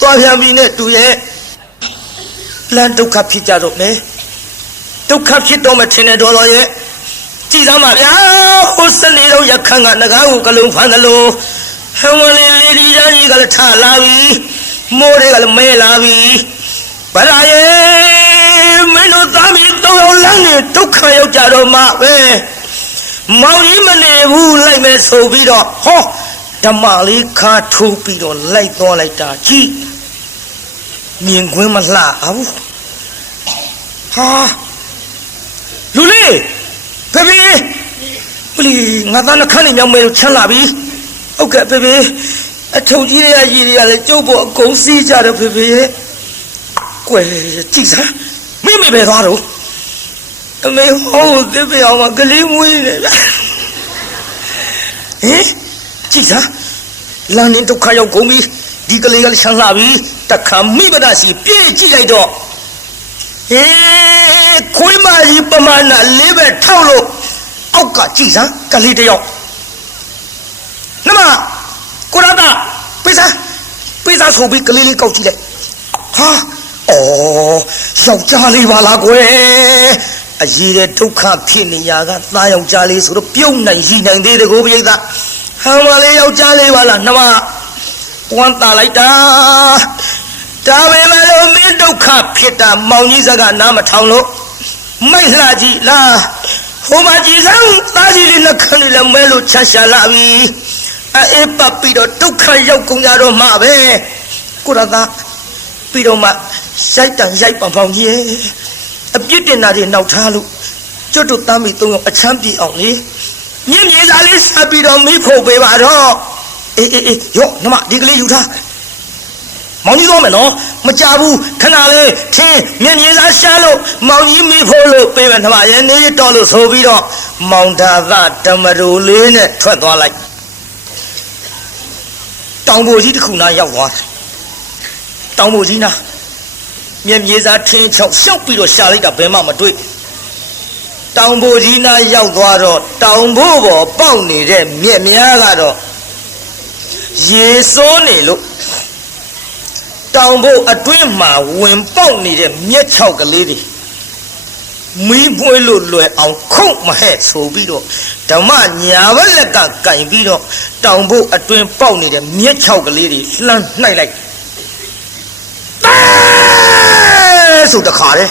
သွားပြန်ပြီနဲ့တူရဲ့လမ်းဒုက္ခဖြစ်ကြတော့မယ်ဒုက္ခဖြစ်တော့မှထင်တယ်တော်ရဲ့ကြည်စမ်းပါဗျာဟိုစနေတော့ရခန်းကငကားကိုကလုံးဖမ်းတယ်လို့ဟိုလေးလေးဒီကြီးကလည်းထလာပြီမိုးတွေကလည်းမဲလာပြီဗလာရဲ့မင်းတို့သားမီး၃ယောက်လမ်းနဲ့ဒုက္ခရောက်ကြတော့မှပဲမောင်ကြီးမနေဘူးလိုက်မယ်ဆိုပြီးတော့ဟောဓမ္မလေးခါထိုးပြီးတော့လိုက်သွားလိုက်တာကြည်မြင်ကွင်းမလှဘူးဟာလူလေးဖေဖေမလီငါသားနှခမ်းနေမြောက်မဲလို့ချမ်းလာပြီဟုတ်ကဲ့ဖေဖေအထုံကြီးတွေကရည်တွေကလည်းကျုပ်ပေါ်အကုန်စီးကြတယ်ဖေဖေရဲ့ကွယ်ကြည့်စမ်းမိမိပဲသွားတော့အမေဟောသစ်ပြောင်းမှာကလေးမွေးနေဗျဟင်ကြည့်စမ်းလမ်းနေဒုက္ခရောက်ကုန်ပြီဒီကလေးကလည်းချမ်းလာပြီတခါမိဘဒစီပြေးကြည့်လိုက်တော့ဟေးခွေးမကြီးပမာဏလေးပဲထောက်လို့အောက်ကကြည်စမ်းကလေးတယောက်နမကိုရတာပိစာဆိုပြီးကလေးလေးကောက်ကြည့်လိုက်ဟာအော်ယောက်ျားလေးပါလားကွယ်အရေးတဲ့ဒုက္ခဖြစ်နေရကသားယောက်ျားလေးဆိုတော့ပြုံးနိုင်ရှိနိုင်သေးတယ်ကိုပိဿဟာမလေးယောက်ျားလေးပါလားနမဝမ်းသာလိုက်တာဒါပေမဲ့လို့မင်းဒုက္ခဖြစ်တာမောင်ကြီးစကားနားမထောင်လို့မိတ်လှကြည့်လားဟိုမှာကြည်စမ်းသားကြီးလေးနှခမ်းလေးလည်းမဲလို့ချမ်းရှာလာပြီအေးပတ်ပြီးတော့ဒုက္ခရောက်ကုန်ကြတော့မှပဲကိုရသားပြီးတော့မှရိုက်တန်ရိုက်ပန်ပေါင်းကြီးအပြစ်တင်တာတွေနောက်ထားလို့ကျွတ်တို့တမ်းပြီး၃ယောက်အချမ်းပြေအောင်လေမြင့်မြေစာလေးဆက်ပြီးတော့မိဖို့ပေးပါတော့အေးရော့နမဒီကလေးယူထားမောင်ကြီးတော့မယ်နော်မကြဘူးခဏလေးထင်းမြင်းမြေစားရှားလို့မောင်ကြီးမိဖို့လို့ပေးမယ်နှမရဲ့နေတော်လို့ဆိုပြီးတော့မောင်သာသဓမ္မရိုလေးနဲ့ထွက်သွားလိုက်တောင်ပေါ်ကြီးတစ်ခုနာရောက်သွားတယ်တောင်ပေါ်ကြီးနာ မျက်မြေစာထင်းချောက်ရှောက်ပြီးတော့ရှာလိုက်တာဘယ်မှမတွေ့တောင်ဘိုကြီးနားရောက်သွားတော့တောင်ဘိုးပေါ်ပေါက်နေတဲ့မြက်များကတော့ရေစိုးနေလို့တောင်ဘိုးအတွင်းမှာဝင်ပေါက်နေတဲ့မြက်ချောက်ကလေးတွေမီးပွေးလို့လွယ်အောင်ခုတ်မဟဲ့ဆိုပြီးတော့ဓမ္မညာဘက်လက်ကကင်ပြီးတော့တောင်ဘိုးအတွင်းပေါက်နေတဲ့မြက်ချောက်ကလေးတွေလှမ်းနှိုက်လိုက်ဆိုတခါလေ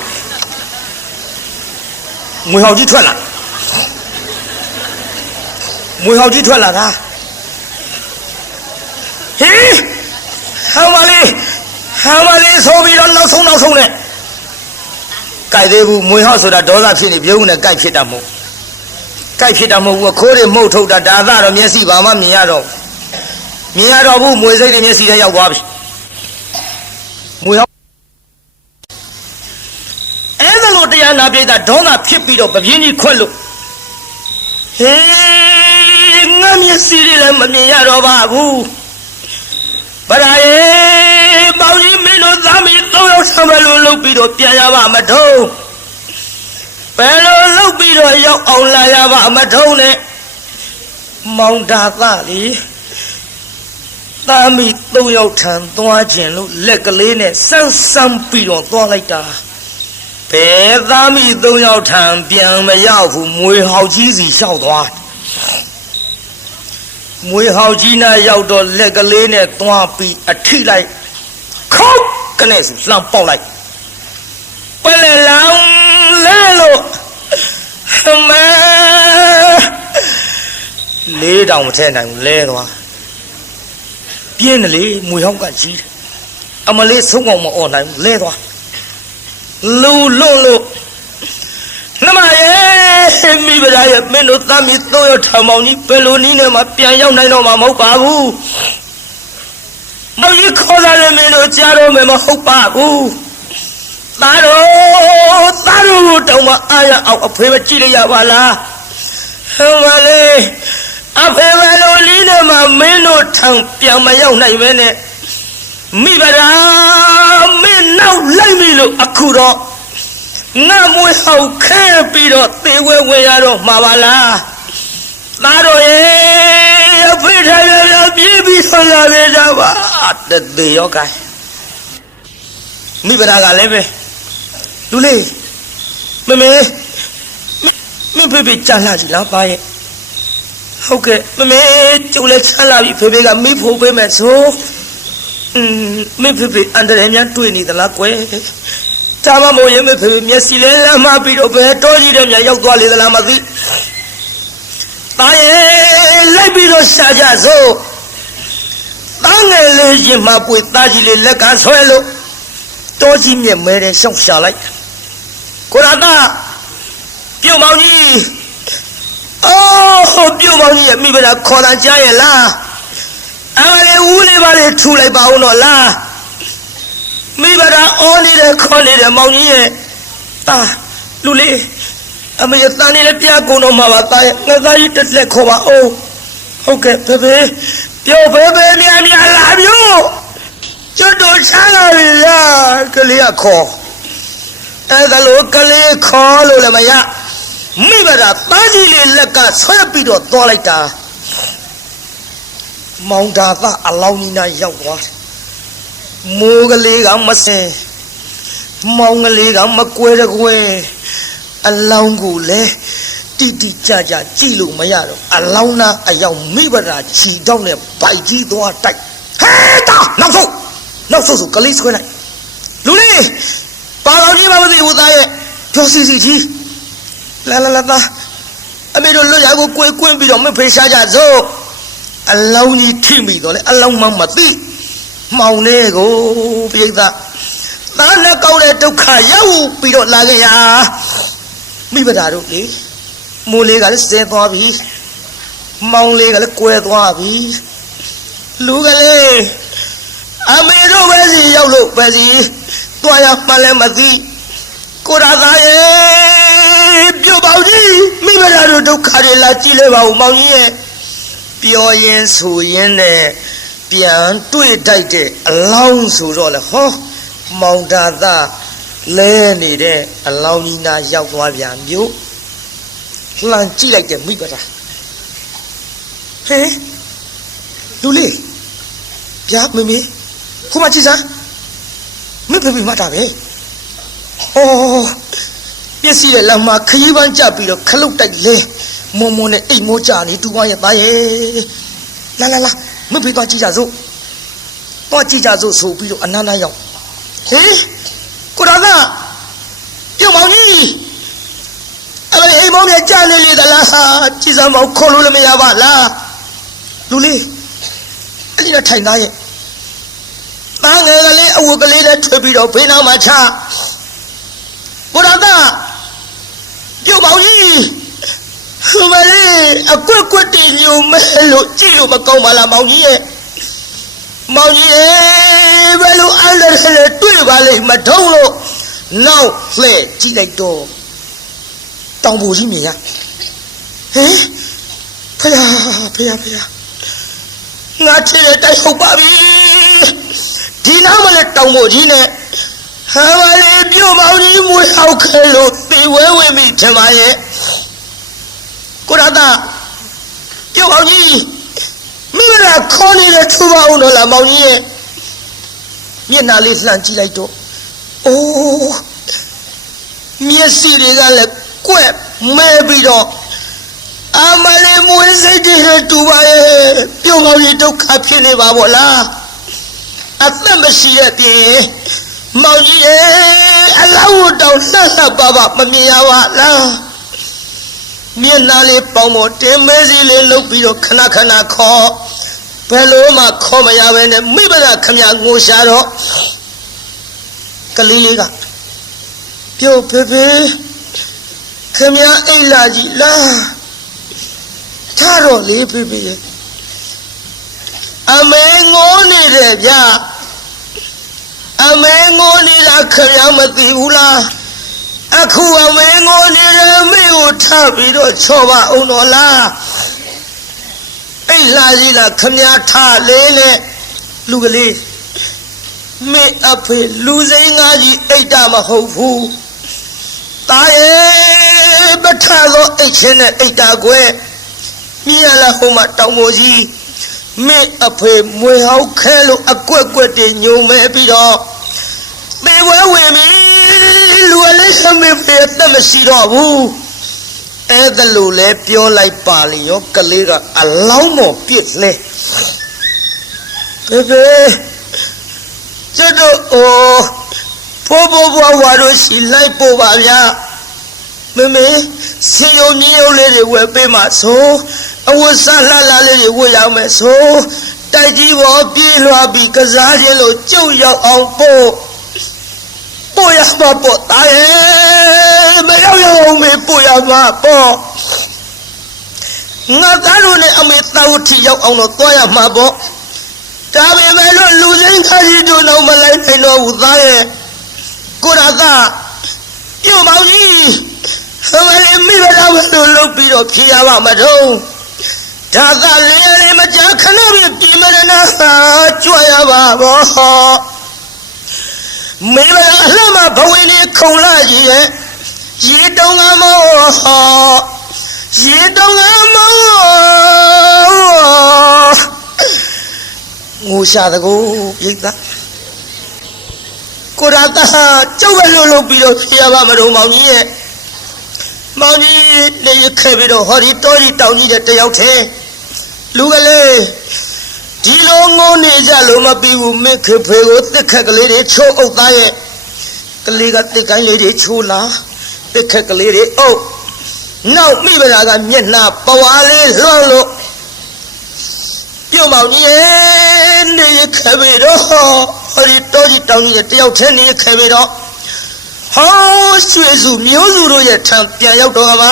ငွေဟောက်ကြီးထွက်လာငွေဟောက်ကြီးထွက်လာတာဟေးဟမ်မလေးဆိုပြီးတော့နောက်ဆုံးနဲ့ကြိုက်သေးဘူးငွေဟောက်ဆိုတာဒေါသဖြစ်နေပြုံးနဲ့ကြိုက်ဖြစ်တာမဟုတ်ဘူးခိုးတွေမှုတ်ထုတ်တာဒါကတော့မျက်စိဘာမှမြင်ရတော့ဘူးမွေစိတ်တွေမျက်စိထဲရောက်သွားပြီငွေဟောက်အဲ့ဒါလို့တရားနာပြိတ္တာဒေါသဖြစ်ပြီးတော့ပပြင်းကြီးခွက်လို့ဟေးငါမျက်စိတွေလည်းမမြင်ရတော့ပါဘူးဗရာရေပေါင်းကြီးမင်းတို့သားမီး၃ယောက်ဆံမလို့လှုပ်ပြီးတော့ပြန်ရပါမထုံးဘယ်လိုလှုပ်ပြီးတော့ရောက်အောင်လာရပါမထုံးနဲ့မောင်တာသလေသားမီး၃ယောက်ထံသွားခြင်းလို့လက်ကလေးနဲ့ဆန်းပြီးတော့သွားလိုက်တာဘယ်သားမီး၃ယောက်ထံပြန်မရောက်ဘူးမွေဟောက်ကြီးစီလျှောက်သွားမွေဟောက်ကြီးနာရောက်တော့လက်ကလေးနဲ့သွားပြီးအထိလိုက်ခေါက်ကနေစလှမ်းပေါက်လိုက်ပလဲလောင်လဲလို့မလေးတောင်မထဲနိုင်ဘူးလဲသွားပြင်းတယ်လေမွေဟောက်ကကြီးတယ်အမလေးဆုံးအောင်မអော်နိုင်ဘူးလဲသွားလူလွတ်လို့နမရဲ့မိဗရာရဲ့မင်းတို့သားမီး၃ယောက်ထောင်ပေါင်းကြီးဘယ်လိုနည်းနဲ့မှပြန်ရောက်နိုင်တော့မှာမဟုတ်ပါဘူးမောင်ကြီးခေါ်လာတယ်မင်းတို့ကြားတော့မယ်မဟုတ်ပါဘူးသားတို့တောင်မအားရအောင်အဖေပဲကြည့်လိုက်ရပါလားဟဲ့မလေးအဖေဘယ်လိုနည်းနဲ့မှမင်းတို့ထောင်ပြန်မရောက်နိုင်ပဲနဲ့မိဗရာမင်းနောက်လိုက်ပြီလို့အခုတော့ငါမွေးဟောက်ခဲပြီးတော့သေဝဲဝဲရတော့မှာပါလားသားတို့ရဲ့အဖေထားရပြေးပြီးဆိုလာပြီတော့ပါတသေးရောကိုင်းမိဗရာကလည်းပဲလူလေးမမေမဖေဖေကြလာကြည့်လားပါရဲ့ဟုတ်ကဲ့မမေကျုပ်လည်းချမ်းလာပြီဖေဖေကမိဖို့ပေးမယ်ဆိုမဖေဖေအန်တရယ်များတွေ့နေသလားကွယ်ဒါမှမဟုတ်ရင်မဖေဖေမျက်စိလဲလမ်းမပြီးတော့ဘယ်တော်ကြီးတဲ့များရောက်သွားလေသလားမသိတာရဲ့လိုက်ပြီးတော့ရှာကြစို့တာငယ်လေးရင်မပွေတာကြီးလေးလက်ကဆွဲလို့တော်ကြီးမြက်မဲတဲ့ရှောက်ရှာလိုက်ကိုရတာပြုတ်မောင်ကြီးအော်ပြုတ်မောင်ကြီးရဲ့မိဘလားခေါ်တာကြားရဲ့လားအမလေးဦးလေးပါလေးထူလိုက်ပါဦးတော့လားမိဘလားအော်နေတဲ့ခေါ်နေတဲ့မောင်ကြီးရဲ့တာလူလေးအမေတန်နေလည်းပြကုန်တော့မှာပါတာရဲ့ငါသားကြီးတက်လက်ခေါ်ပါအောင်ဟုတ်ကဲ့ဖေဖေပြောဖေဖေများလာမျိုးကျွတ်တို့ချမ်းလာပြီလားကလေးကခေါ်အဲ့ဒါလို့ကလေးခေါ်လို့လည်းမရမိဘတာတားကြီးလေးလက်ကဆွဲပြီးတော့သွားလိုက်တာမောင်ဒါသအလောင်းကြီးနာရောက်သွားတယ်မိုးကလေးကမစင်မောင်ကလေးကမကွဲတကွဲအလောင်းကိုလည်းတိတိကျကျကြည့်လို့မရတော့အလောင်းနာအရောက်မိဘတာခြီတော့နဲ့ဗိုက်ကြီးသွားတိုက်ဟဲ့တာနောက်ဆုံးကလေးဆွဲလိုက်လူလေးပါတော်ကြီးမသိဘူးသားရဲ့ပြောစီကြီးလာသားအမေတို့လွတ်ရကိုကွင်းပြီးတော့မဖေးရှားကြစို့အလောင်းကြီးထိမိတော့လေအလောင်းမှမသိမှောင်နေကိုပြိဿသားနဲ့ကောက်တဲ့ဒုက္ခရောက်ပြီးတော့လာခဲ့ရမိဘတာတို့လေမိုးလေးကလည်းဆဲသွားပြီမောင်လေးကလည်းကွဲသွားပြီလူကလေးအမေတို့ပဲစီရောက်လို့ပဲစီတွားရမှလည်းမသိကိုရာသားရဲ့ပြုတ်ပေါင်းကြီးမိဘတာတို့ဒုက္ခတွေလာကြည့်လေပါဦးမောင်ကြီးရဲ့ပြောရင်ဆိုရင်နဲ့ပြန်တွေ့တိုက်တဲ့အလောင်းဆိုတော့လေဟောမောင်တာသား လဲနေတဲ့အလောင်းကြီးနာရောက်သွားပြန်မျိုးလှမ်းကြည့်လိုက်တဲ့မိဘတာဟဲလူလေးဗျာမမေခုမှကြည့်စမ်းမိဖေဖေမတာပဲဟောပြည့်စည်တဲ့လမ်းမှာခရီးပန်းကြပြီးတော့ခလုတ်တိုက်လဲမုံမုံနဲ့အိမ်မိုးကြနေတူဝါရဲ့သားရဲ့လာမိဖေသွားကြည့်ကြစို့သွားကြည့်ကြစို့ဆိုပြီးတော့အနန္တရောက်ဟေးကိုရာကပြုံမောင်ကြီးအဲ့ဒါအိမ်မောင်မြကြနေလေသလားကြည်စမ်းမောင်ခေါ်လို့လည်းမရပါလားလူလေးအဲ့ဒီတော့ထိုင်သားရဲ့သားငယ်ကလေးအဝတ်ကလေးနဲ့ထွေပြီးတော့ဘေးနားမှာချကိုရာကပြုံမောင်ကြီးမလေးအကွက်ကွက်တင်ညုံမဲလို့ကြည့်လို့မကောင်းပါလားမောင်ကြီးရဲ့မောင်ကြီးဘယ်လိုအဲ့ဒါလည်းတွေ့ပါလိမ့်မထုံးလို့နောက်လှဲ့ကြည့်လိုက်တော့တောင်ပူကြီးမြင်ရဟင်ဖေးငါချစ်တဲ့တိုက်ဟုတ်ပါပြီဒီနားမလဲတောင်ပူကြီးနဲ့ဟာမလေးပြုံမောင်ကြီးမွေးဟောက်ခဲလို့သေဝဲဝင်ပြီထင်ပါရဲ့ကိုရတာပြုံမောင်ကြီးမိမလားခေါ်နေတဲ့ထူပါအောင်တော့လားမောင်ကြီးရဲ့မျက်နှာလေးလှမ်းကြည့်လိုက်တော့အိုးမျက်စိတွေကလည်းကွက်မဲပြီးတော့အမလေးမွေးစိတ်တွေတူပါရဲ့ပြုံမောင်ကြီးဒုက္ခဖြစ်နေပါဘောလားအသက်မရှိရဲ့ပြင်မောင်ကြီးရဲ့အလောင်းတောင်လှလှပါမမြင်ရပါလားမျက်နှာလေးပေါင်ပေါ်တင်မဲစီလေးလှုပ်ပြီးတော့ခဏခေါ်ဘယ်လိုမှခေါ်မရဘဲနဲ့မိဘကခမငိုရှာတော့ကလေးလေးကပြုတ်ဖေခမအိတ်လာကြီးလားထားတော့လေဖေအမေငိုနေတယ်ဗျာအမေငိုနေတာခမမသိဘူးလားအခုအမေငိုနေတယ်မိကိုထားပြီးတော့ချော့ပါအောင်တော့လားအိတ်လာကြီးလားခမထားလေးနဲ့လူကလေးမိအဖေလူစိမ်းငါကြီးအိတ်တာမဟုတ်ဘူးတာရဲ့ပထသောအိတ်ချင်းနဲ့အိတ်တာကွယ်မြင်ရလားဟိုမှာတောင်ပေါ်ကြီးမိအဖေမွေဟောက်ခဲလို့အကွက်တွေညုံမဲပြီးတော့သေဝဲဝင်ပြီလူအလေးဆမေဖေတမရှိတော့ဘူးအဲ့ဒါလို့လဲပြောလိုက်ပါလေရောကလေးကအလောင်းမော်ပြစ်လဲဖေကျတော့ဖိုးဝါတို့ရှိလိုက်ပို့ပါဗျာမေစီယုံမြင်းရုပ်လေးတွေဝယ်ပေးမှာဆိုအဝတ်စားလှလေးတွေဝတ်ရမယ်ဆိုတိုက်ကြီးပေါ်ပြေးလွှားပြီးကစားခြင်းလို့ကြုတ်ရောက်အောင်ပို့ရမှာပေါ့တာရဲ့မရောက်အောင်မေပို့ရမှာပေါ့ငါသားတို့နဲ့အမေသာဝတိရောက်အောင်တော့သွားရမှာပေါ့ဒါပေမဲ့လို့လူစိမ်းခါကြီးတို့တော့မလိုက်နိုင်တော့ဘူးသားရဲ့ကိုရကပြုံမောင်ကြီးအမလေးမိဘတော်ဘယ်လိုလုပ်ပြီးတော့ဖြေရပါမတော့ဒါကလေးမကြခဏပြင်မရနာကြွရပါဘောမိဘအလှမဘဝင်းလေးခုံလာကြီးရဲ့ရေတုံးကမောငိုရှာတကူပြိတ္တာကိုရတာကျုပ်ပဲလို့ပြီးတော့ဖြေရပါမလို့မောင်ကြီးရဲ့မောင်ကြီးနေရခဲ့ပြီးတော့ဟောဒီတော်ကြီးတောင်ကြီးတဲ့တယောက်ထဲလူကလေးဒီလိုငိုနေကြလို့မပြီးဘူးမိခေဖေကိုတစ်ခက်ကလေးတွေချိုးအုပ်သားရဲ့ကလေးကတစ်ကိုင်းလေးတွေချိုးလာတစ်ခက်ကလေးတွေအုပ်နောက်မိဗလာကမျက်နှာပဝါလေးလွှမ်းလို့ပြုံမောင်ကြီးနေရခဲ့ပြီးတော့ဟောဒီတော်ကြီးတောင်ကြီးတဲ့တယောက်ထဲနေခဲ့ပြီးတော့ဟောရွှေစုမျိုးစုတို့ရဲ့ထံပြန်ရောက်တော့က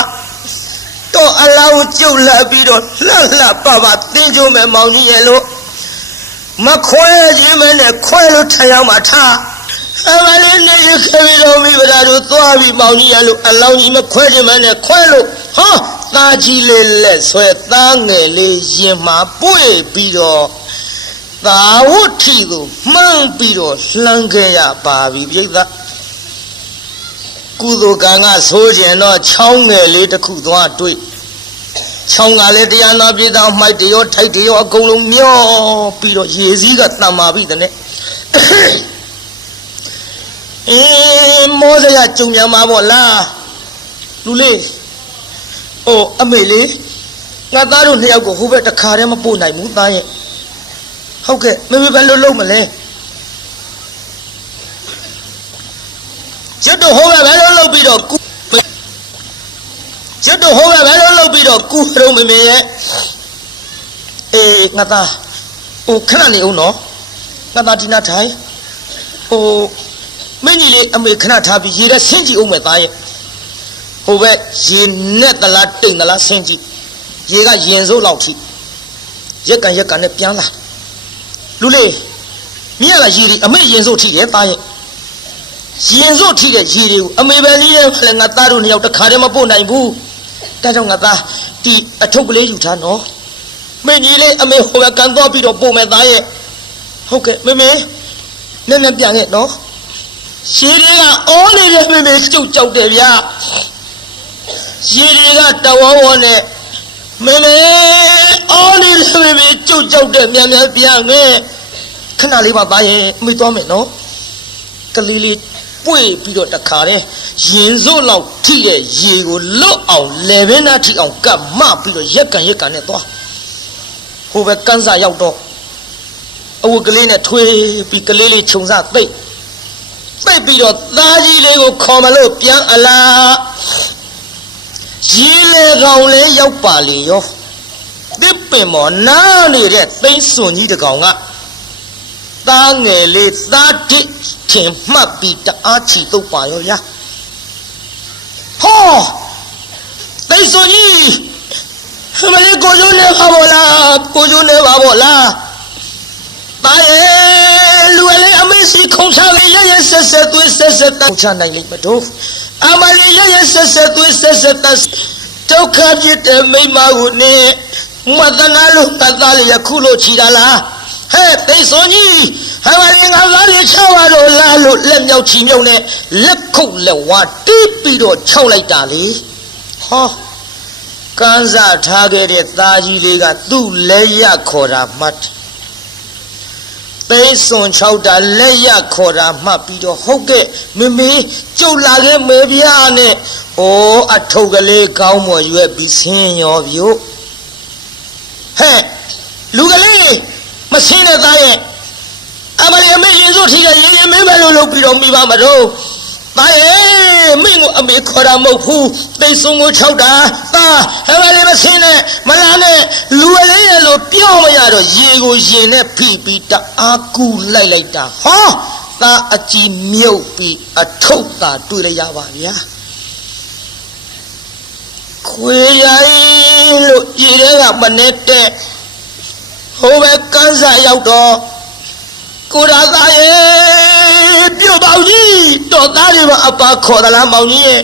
တော့အလောင်းကျုပ်လာပြီးတော့လှပတင်းကျုံမဲ့မောင်ကြီးရဲ့လို့မခွဲခြင်းမဲနဲ့ခွဲလို့ထရောက်မှထားအမလေးနေရခဲ့ပြီးတော့မိဗလာတို့သွားပြီးမောင်ကြီးရဲ့လို့အလောင်းကြီးမခွဲခြင်းမဲနဲ့ခွဲလို့ဟောသားကြီးလေးလက်ဆွဲသားငယ်လေးရင်မှာပွေပြီးတော့သာဝတိကိုမှန်းပြီးတော့လှမ်းခဲ့ရပါပြီပြိဿ ကုသိုလ်ကံကဆိုကျင်တော့ချောင်းငယ်လေးတစ်ခုသွားတွေ့ချောင်းကလည်းတရားနာပြည်တော်မိုက်တရောထိုက်တရောအကုန်လုံးမျောပြီးတော့ရေစည်းကတန်မာပြီတဲ့မောစရကြုံညာမှာပေါ့လားလူလေးအိုအမေလေးငါသားတို့နှစ်ယောက်ကိုဟိုဘက်တခါတည်းမပို့နိုင်ဘူးသားရဲ့ဟုတ်ကဲ့မေမေဘယ်လိုလုပ်မလဲကျွတ်တို့ဟိုဘက်ဘယ်လိုလုပ်ပြီးတော့ကျွတ်တို့ဟိုဘက်ဘယ်လိုလုပ်ပြီးတော့ကူရုံမေမေရဲ့ငါသားဟိုခဏနေအောင်နော်ငါသားဒီနာထိုင်ဟိုမင်းကြီးလေးအမေခဏထားပြီးရေထဲဆင်းကြည့်အောင်မယ်သားရဲ့ဟိုဘက်ရေနဲ့သလားတိမ်သလားဆင်းကြည့်ရေကရင်စိုးလောက်ထိရက်ကန်နဲ့ပြန်လာလူလေးမြင်ရလားရေဒီအမေရင်စိုးထိတယ်သားရဲ့ရင်စိုးထိတဲ့ရေတွေကိုအမေပဲလေးရဲ့လည်းငါသားတို့နှစ်ယောက်တခါတည်းမပို့နိုင်ဘူးဒါကြောင့်ငါသားဒီအထုပ်ကလေးယူထားနော်မင်းကြီးလေးအမေဟိုဘက်ကန်သွားပြီးတော့ပို့မယ်သားရဲ့ဟုတ်ကဲ့မေမေနဲ့ပြန်ခဲ့နော်ရေတွေကအော်နေတဲ့မေမေကျုပ်ကြောက်တယ်ဗျာရေတွေကတဝဝနဲ့မေမေအော်နေတဲ့မေမေကျုပ်ကြောက်တယ်မြန်ပြန်ခဲ့ခဏလေးပါသားရဲ့မေသွားမယ်နော်ကလေးလေးပွေပြီးတော့တခါတည်းရင်စိုးလောက်ထိတဲ့ရေကိုလွတ်အောင်လေဘင်းသားထိအောင်ကပ်မပြီးတော့ရက်ကန်နဲ့သွားဟိုဘက်ကန်းစာရောက်တော့အဝတ်ကလေးနဲ့ထွေးပြီးကလေးလေးခြုံစသိပ်ပြီးတော့သားကြီးလေးကိုခေါ်မလို့ပြန်အလားရေလေကောင်လေးရောက်ပါလေရောတစ်ပင်မော်နားနေတဲ့သိန်းစွန်ကြီးတကောင်ကသားငယ်လေးသားတစ်ထင်မှတ်ပြီးတအားချီတုပ်ပါရောဗျာဟောသိန်းစွန်ကြီးမလေးကိုကျိုးနေပါဘောလားကိုကျိုးနေပါဘောလားတာရဲ့လူလေးအမေစီခုံချလေးရဆက်သွေးဆက်တန်းချနိုင်လိမ့်မတော့အမလေးရဆက်သွေးဆက်တန်းဒုက္ခပြစ်တဲ့မိမကိုနေမသနာလို့တသားလေးခုလို့ချီတာလားဟဲ့သိစွန်ကြီးဟာမလေးငါသားလေးချပါတော့လားလို့လက်မြောက်ချီမြုံနဲ့လက်ခုတ်လက်ဝါတီးပြီးတော့ခြောက်လိုက်တာလေဟောကန်းစားထားခဲ့တဲ့သားကြီးလေးကသူ့လက်ရခေါ်တာမှတ်သိစွန်6တာလက်ရခေါ်တာမှတ်ပြီးတော့ဟုတ်ကဲ့မမေကျုပ်လာခဲ့မေပြားနဲ့ဩအထုပ်ကလေးကောင်းမော်ရွက်ပြီးဆင်းရောပြို့ဟဲ့လူကလေးမဆင်းတဲ့သားရဲ့အမလေးအမေရင်စိုးထိတဲ့ရင်မင်းမလို့လုပ်ပြီးတော့မိပါမတော့သားရဲ့မင်းကိုအမေခေါ်တာမဟုတ်ဘူးသိစွန်ကို6တာသားဟဲ့မလေးမဆင်းနဲ့မလာနဲ့လူကလေးရဲ့လို့ပြောမရတော့ရေကိုရင်နဲ့ဖိပြီးတအားကူလိုက်တာဟောသားအကြည်မြုပ်ပြီးအထုပ်သာတွေ့လိုက်ရပါဗျာခွေရိုင်းလို့ရေထဲကမနေတဲ့ဟိုဘက်ကန်းစာရောက်တော့ကိုရာသားရဲ့ပြုတ်ပေါကြီးတော်သားတွေပါအပါခေါ်သလားမောင်ကြီးရဲ့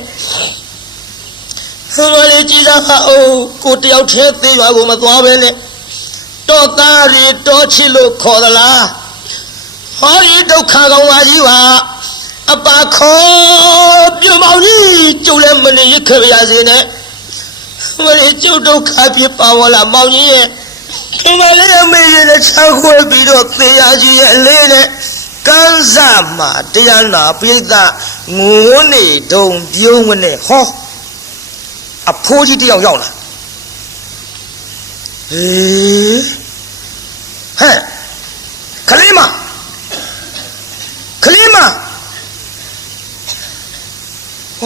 ဟိုလေးကြည်စားပါဦးကိုတယောက်တည်းသေးရွာကိုမသွားပဲနဲ့တော်သားတွေတော်ချစ်လို့ခေါ်သလားဟောဒီဒုက္ခကောင်ပါကြီးပါအပါခေါ်ပြုတ်ပေါကြီးကျုပ်လည်းမနေရခဲ့ပါစေနဲ့မလေးကျုပ်ဒုက္ခဖြစ်ပါဝလားမောင်ကြီးရဲ့ဒီမလေးအမေရဲ့ချောက်ခွေပြီးတော့သေရကြီးရဲ့အလေးနဲ့ကန်းစားမှာတရားနာပြိဿငိုးနေတုံပြုံးနဲ့ဟောအဖိုးကြီးတယောက်ရောက်လာဟေးဟဲ့ခလေးမဩ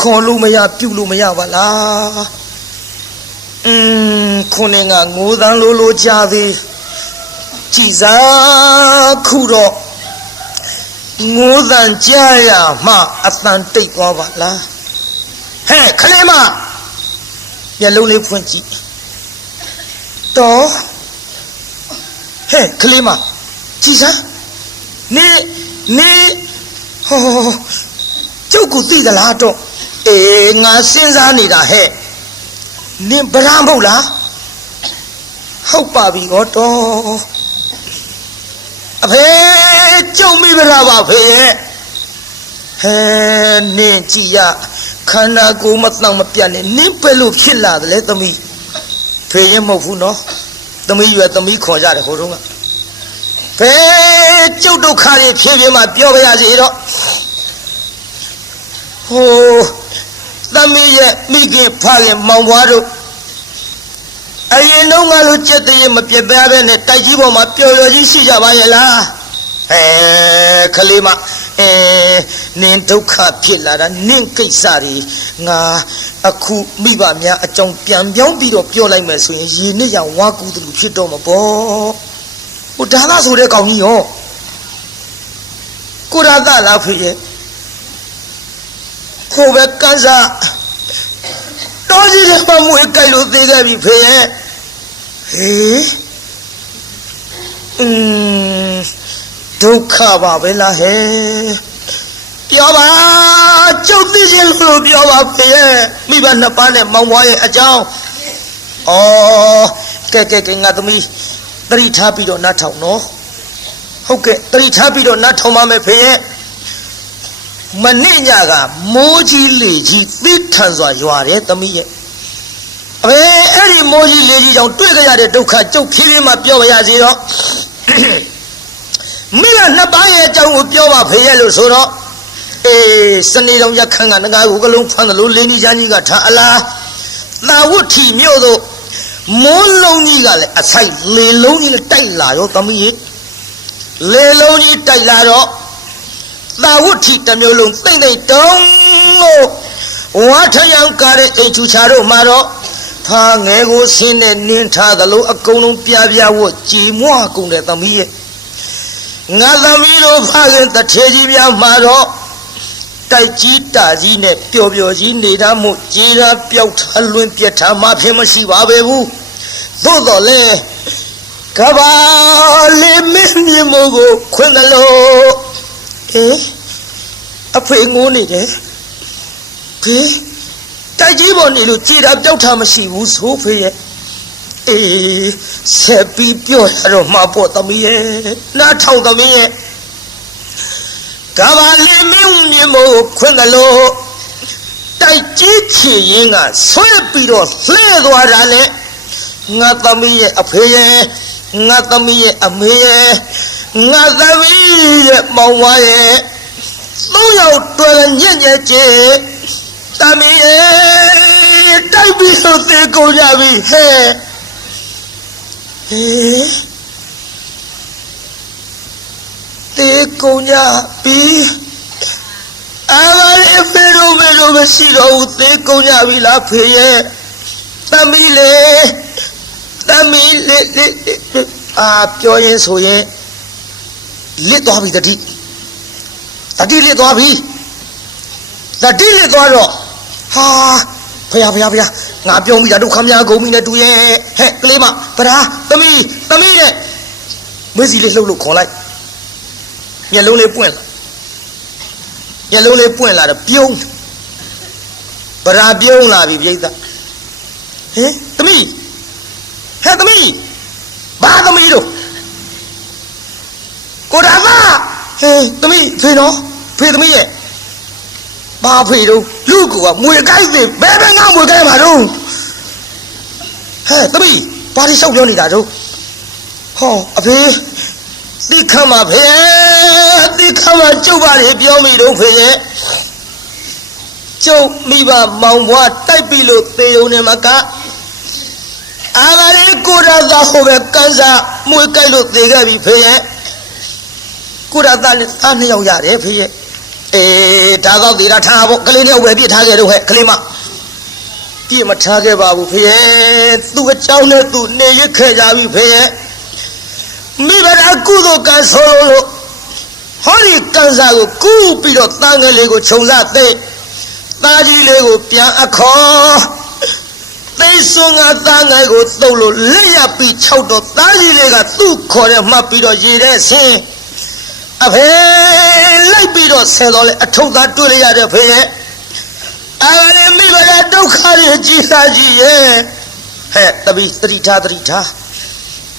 ခေါ်လို့မရပြုတ်လို့မရပါလားခုနေကငိုးသန်းလိုကြာသေးကြည်စားခုတော့ငိုးသန်းကြာရမှအတန်တိတ်သွားပါလားဟဲ့ခလေးမမျက်လုံးလေးဖွင့်ကြည့်တော့ဟဲ့ခလေးမကြည်စားနေဟောကျုပ်ကိုသိသလားတော့ငါစဉ်းစားနေတာဟဲ့နင်ဗရမ်းမဟုတ်လားဟုတ်ပါပြီတော့အဖေကျုံမိဗရပါဖေရဲ့ နင်းကြည့်ရခန္ဓာကိုယ်မတောင်မပြတ်နဲ့နင်းပဲလို့ဖြစ်လာတယ်လေသမီးဖေရင်မဟုတ်ဘူးနော်သမီးရွယ်သမီးခေါ်ကြတယ်ဟိုတုန်းကဘယ်ကျုပ်ဒုက္ခတွေဖြစ်ဖြစ်မှပြောပြရစီတော့ဟိုသမီးရဲ့မိခင်ဖခင်မောင်ဘွားတို့အရင်တုန်းကလို့ကြက်တည်းမပြတ်ပြားပဲနဲ့တိုက်ကြီးပေါ်မှာပျော်ပျော်ကြီးရှိကြပါရဲ့လားခလေးမနင်းဒုက္ခဖြစ်လာတာနင်းကိစ္စတွေငါအခုမိဘများအကြောင်းပြန်ပြောင်းပြီးတော့ပြောလိုက်မယ်ဆိုရင်ရေနဲ့ရဝါကူတူဖြစ်တော့မှာပေါ့ဟိုဒါလားဆိုတဲ့ကောင်ကြီးရောကိုရသလားဖေရဲ့ကိုပဲကန်းစားတော်ကြီးတဲ့မမွေးကြိုက်လို့သေးခဲ့ပြီဖေရဲ့ဒုက္ခပါပဲလားဟဲ့ပြောပါကျုပ်သိချင်းလို့ပြောပါဖေရဲ့မိဘနှစ်ပါးနဲ့မောင်ဘွားရဲ့အကြောင်းကဲငါသမီးတတိထားပြီးတော့နားထောင်နော်ဟုတ်ကဲ့တတိထားပြီးတော့နားထောင်ပါမယ်ဖေရဲ့မနေ့ညကမိုးကြီးလေကြီးသိထန်စွာရွာတယ်သမီးရဲ့အဲ့ဒီမိုးကြီးလေကြီးကြောင့်တွေ့ကြရတဲ့ဒုက္ခကျုပ်ဖြည်းဖြည်းမှပြောပါရစေတော့မိဘနှစ်ပါးရဲ့အကြောင်းကိုပြောပါဖေရဲ့လို့ဆိုတော့စနေတော်ရခန့်ကငကားကိုကလုံးဖမ်းတယ်လို့လင်းကြီးချမ်းကြီးကထားအလားသာဝတ်ထီမြို့တို့မိုးလုံးကြီးကလည်းအဆိုင်လေလုံးကြီးလည်းတိုက်လာရောသမီးရဲ့လေလုံးကြီးတိုက်လာတော့သာဝတ်ထီတစ်မျိုးလုံးသိမ့်သိမ့်တုံးလို့ဝါထယံကားတဲ့အိမ်ချူချာတို့မှာတော့ဖာငယ်ကိုဆင်းနဲ့နင်းထားသလိုအကုန်လုံးပြပြဝတ်ကြည်မွကုန်တဲ့သမီးရဲ့ငါသမီးတို့ဖခင်တထေကြီးများမှာတော့တိုက်ကြီးတာကြီးနဲ့ပျော်ပျော်ကြီးနေတာမို့ကြေးရာပျောက်ထလွင်ပြက်ထားမှဖြစ်မရှိပါပဲဘူးသို့တော်လဲကဘာလေးမင်းမြေမို့ကိုခွင့်တယ်လို့အဖေငိုးနေတယ်ဖေတိုက်ကြီးပေါ်နေလို့ကြေးရာပျောက်ထားမရှိဘူးဆိုဖေရဲ့ဆက်ပြီးပြောရတော့မှာပေါ့သမီးရဲ့နားထောင်သမီးရဲ့ကဘာလေးမင်းမြေမို့ခွင့်တယ်လို့တိုက်ကြီးချီရင်ကဆွဲပြီးတော့လှဲသွားတာလေငါသမီးရဲ့အဖေရဲ့ငါသမီးရဲ့အမေရဲ့ငါသမီးရဲ့မောင်ဝါရဲ့သုံးယောက်တွေ့ညံ့ညံ့ချေသမီးရဲ့တိုက်ပြီးတော့သေကုန်ကြပြီဟဲ့သေကုန်ကြပြီအဲ့ဖေရိုမရှိတော့ဘူးသေကုန်ကြပြီလားဖေရဲ့သမီးလေးပြောရင်ဆိုရင်လစ်သွားပြီတတိလစ်သွားပြီတတိလစ်သွားတော့ဟာဖယားငါပြောမိတာဒုက္ခများကုန်ပြီနဲ့တူရဲ့ဟဲ့ကလေးမဗရာသမီးနဲ့မွေးစီလေးလှုပ်လို့ခေါ်လိုက်မျက်လုံးလေးပွင့်လာတော့ပြုံးဗရာပြုံးလာပြီပြိဿသမီးဘာသမီးတို့ကိုဒါမသမီးဖေနော်ဖေသမီးရဲ့ဘာဖေတို့လူကမွေကိုက်သေးဘယ်ငါမွေကိုက်မှာတော့သမီးဘာလို့ရှောက်ပြောနေတာတို့ဟောအဖေတိခမဖေတိခမကျုပ်ပါလေပြောမိတော့ဖေရဲ့ကျုပ်မိဘမောင်ဘွားတိုက်ပြီလို့သေုံနေမှာကအာမလေးကိုရသာဟိုပဲကန်စားမွေကိုက်လို့သေခဲ့ပြီဖေရဲ့ကိုရသာနဲ့သားနှစ်ယောက်ရတယ်ဖေရဲ့ဒါတော့သေတာထားဖို့ကလေးနဲ့ဝယ်ပြစ်ထားခဲ့တော့ဟဲ့ကလေးမပြစ်မထားခဲ့ပါဘူးဖေရဲ့သူ့အကြောင်းနဲ့သူနေရခဲ့ကြပြီဖေရဲ့မိဘရာကုသိုလ်ကံဆိုလို့ဟောဒီကံစားကိုကူးပြီးတော့တန်ငယ်လေးကိုခြုံစားသိသားကြီးလေးကိုပြန်အခေါ်သိစွန်ကသားငယ်ကိုတုပ်လို့လက်ရပြီး၆တော့သားကြီးလေးကသူ့ခေါ်တဲ့မှတ်ပြီးတော့ရေတဲ့ဆင်းအဖေလိုက်ပြီးတော့ဆဲတော့လေအထုပ်သားတွေ့လိုက်ရတဲ့ဖေရဲ့အဲ့ဒါမိဘရာဒုက္ခတွေကြီးစားကြီးရဲ့ဟဲ့တပီသတိထား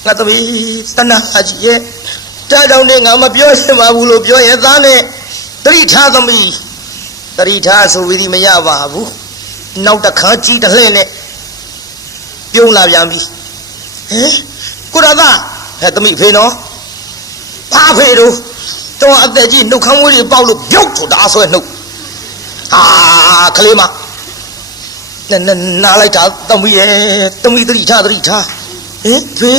ငါသမီးတဏှာကြီးရဲ့တားကြောင့်နဲ့ငါမပြောရှင်ပါဘူးလို့ပြောရဲ့သားနဲ့တတိထားသမီး တရိထားဆိုဝီဒီမရပါဘူးနောက်တစ်ခါကြီးတစ်လှည့်နဲ့ပြုံးလာပြန်ပြီဟင်ကိုရသားဟဲ့သမီးဖေနော်ဘာဖေတို့တော့အသက်ကြီးနှုတ်ခမ်းမွေးတွေပေါက်လို့ပြုတ်ထုတ်တာဆွဲနှုတ်ဟာကလေးမနာလိုက်တာသမီးရဲ့သမီးတရိထားဟင်ဖေ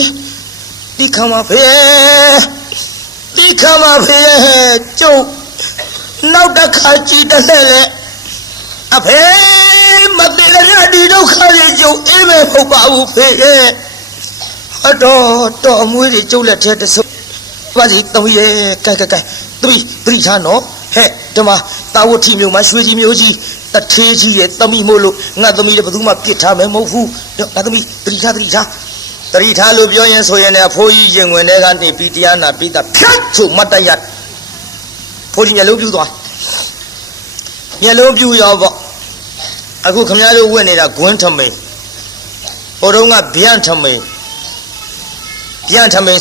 ဒီခမ်းမဖေဒီခမ်းမဖေကျုပ်နောက်တစ်ခါကြည့်တဲ့လေအဖေမသေးတဲ့ဒီဒုက္ခတွေကျုပ်အေးမဲ့မဟုတ်ပါဘူးဖေရဲ့အတော်မွေးတွေကျုပ်လက်ထဲတဆုပ်ပါစီသမီးရဲ့ကဲသမီးတရိထားနော်ဟဲ့ဒီမှာတာဝတိမျိုးမှာရွှေကြီးမျိုးကြီးတထေးကြီးရဲ့သမီးမို့လို့ငါသမီးလည်းဘယ်သူမှပြစ်ထားမယ်မဟုတ်ဘူးငါသမီးတရိထားလို့ပြောရင်ဆိုရင်လည်းအဖိုးကြီးရင်ဝင်တဲ့ကနေပြီးတရားနာပြီးတာဖြတ်ချုပ်မတ်တရဖိုးကြီးမျက်လုံးပြူသွားမျက်လုံးပြူရောပေါ့အခုခမည်းတော်ဝင်နေတာဂွန်းထမိန်ဟိုတုန်းကဗျံထမိန်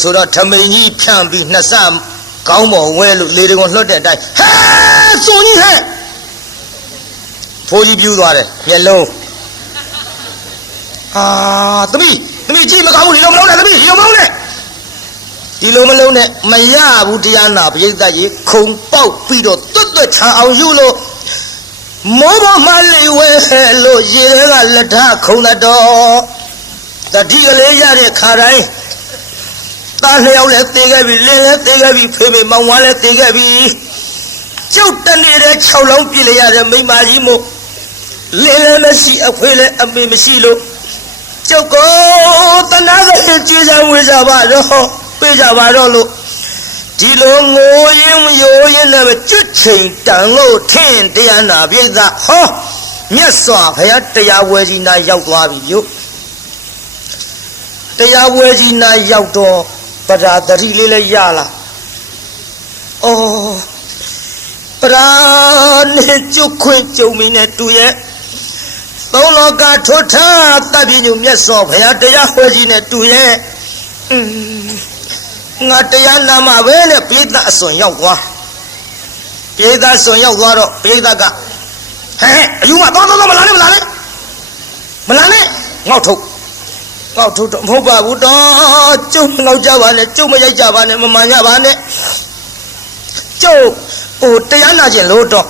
ဆိုတော့ထမိန်ကြီးဖြန့်ပြီးနှစ်ဆကောင်းပေါ်ဝဲလို့လေတံခွန်လွှတ်တဲ့အတိုင်းဟဲစုံကြီးဟဲ့ဖိုးကြီးပြူသွားတယ်မျက်လုံးသမီးကြည့်မကောင်းဘူးဒီလိုမလုံးနဲ့သမီးဒီလိုမလုံးနဲ့မရဘူးတရားနာပရိသတ်ကြီးခုံပေါက်ပြီးတော့တွတ်ချအောင်ယူလို့မိုးပေါ်မှာလေဝဲလို့ရေထဲကလက်ထခုံတော့တတိကလေးရတဲ့ခါတိုင်းသားနှစ်ယောက်လည်းသေခဲ့ပြီလင်းလည်းသေခဲ့ပြီဖေမေမောင်ဝါလည်းသေခဲ့ပြီကျုပ်တနေတဲ့6လုံးပြည့်လိုက်ရတဲ့မိမကြီးမို့လင်းလည်းမရှိအဖေလည်းအမေမရှိလို့ကျုပ်ကိုတနာကလေးကြည်စံဝေးကြပါတော့ပေးကြပါတော့လို့ဒီလိုငိုရင်ရိုးရင်နဲ့ကျွတ်ချိန်တန်လို့ထင်တရားနာပြိဿဟောမြတ်စွာဘုရားတရားဝဲကြီးနာရောက်သွားပြီပြုတရားဝဲကြီးနာရောက်တော့ပဓာတတိလေးလည်းရလာပဓာနဲ့ကျွတ်ခွင့်ကြုံမင်းနဲ့တူရဲ့သုံးလောကထွတ်ထားတပည့်ညုမြတ်စွာဘုရားတရားဝဲကြီးနဲ့တူရဲ့ငါတရားနာမှာပဲနဲ့ပိဋကအစွန်ရောက်သွားတော့ပိဋကဟဲ့အယူမတော့မလာနဲ့ငေါ့ထုတ်တော့မဟုတ်ပါဘူးတော့ကျုပ်မငေါ့ကြပါနဲ့ကျုပ်မရိုက်ကြပါနဲ့မမှန်ကြပါနဲ့ကျုပ်တရားနာခြင်းလို့တော့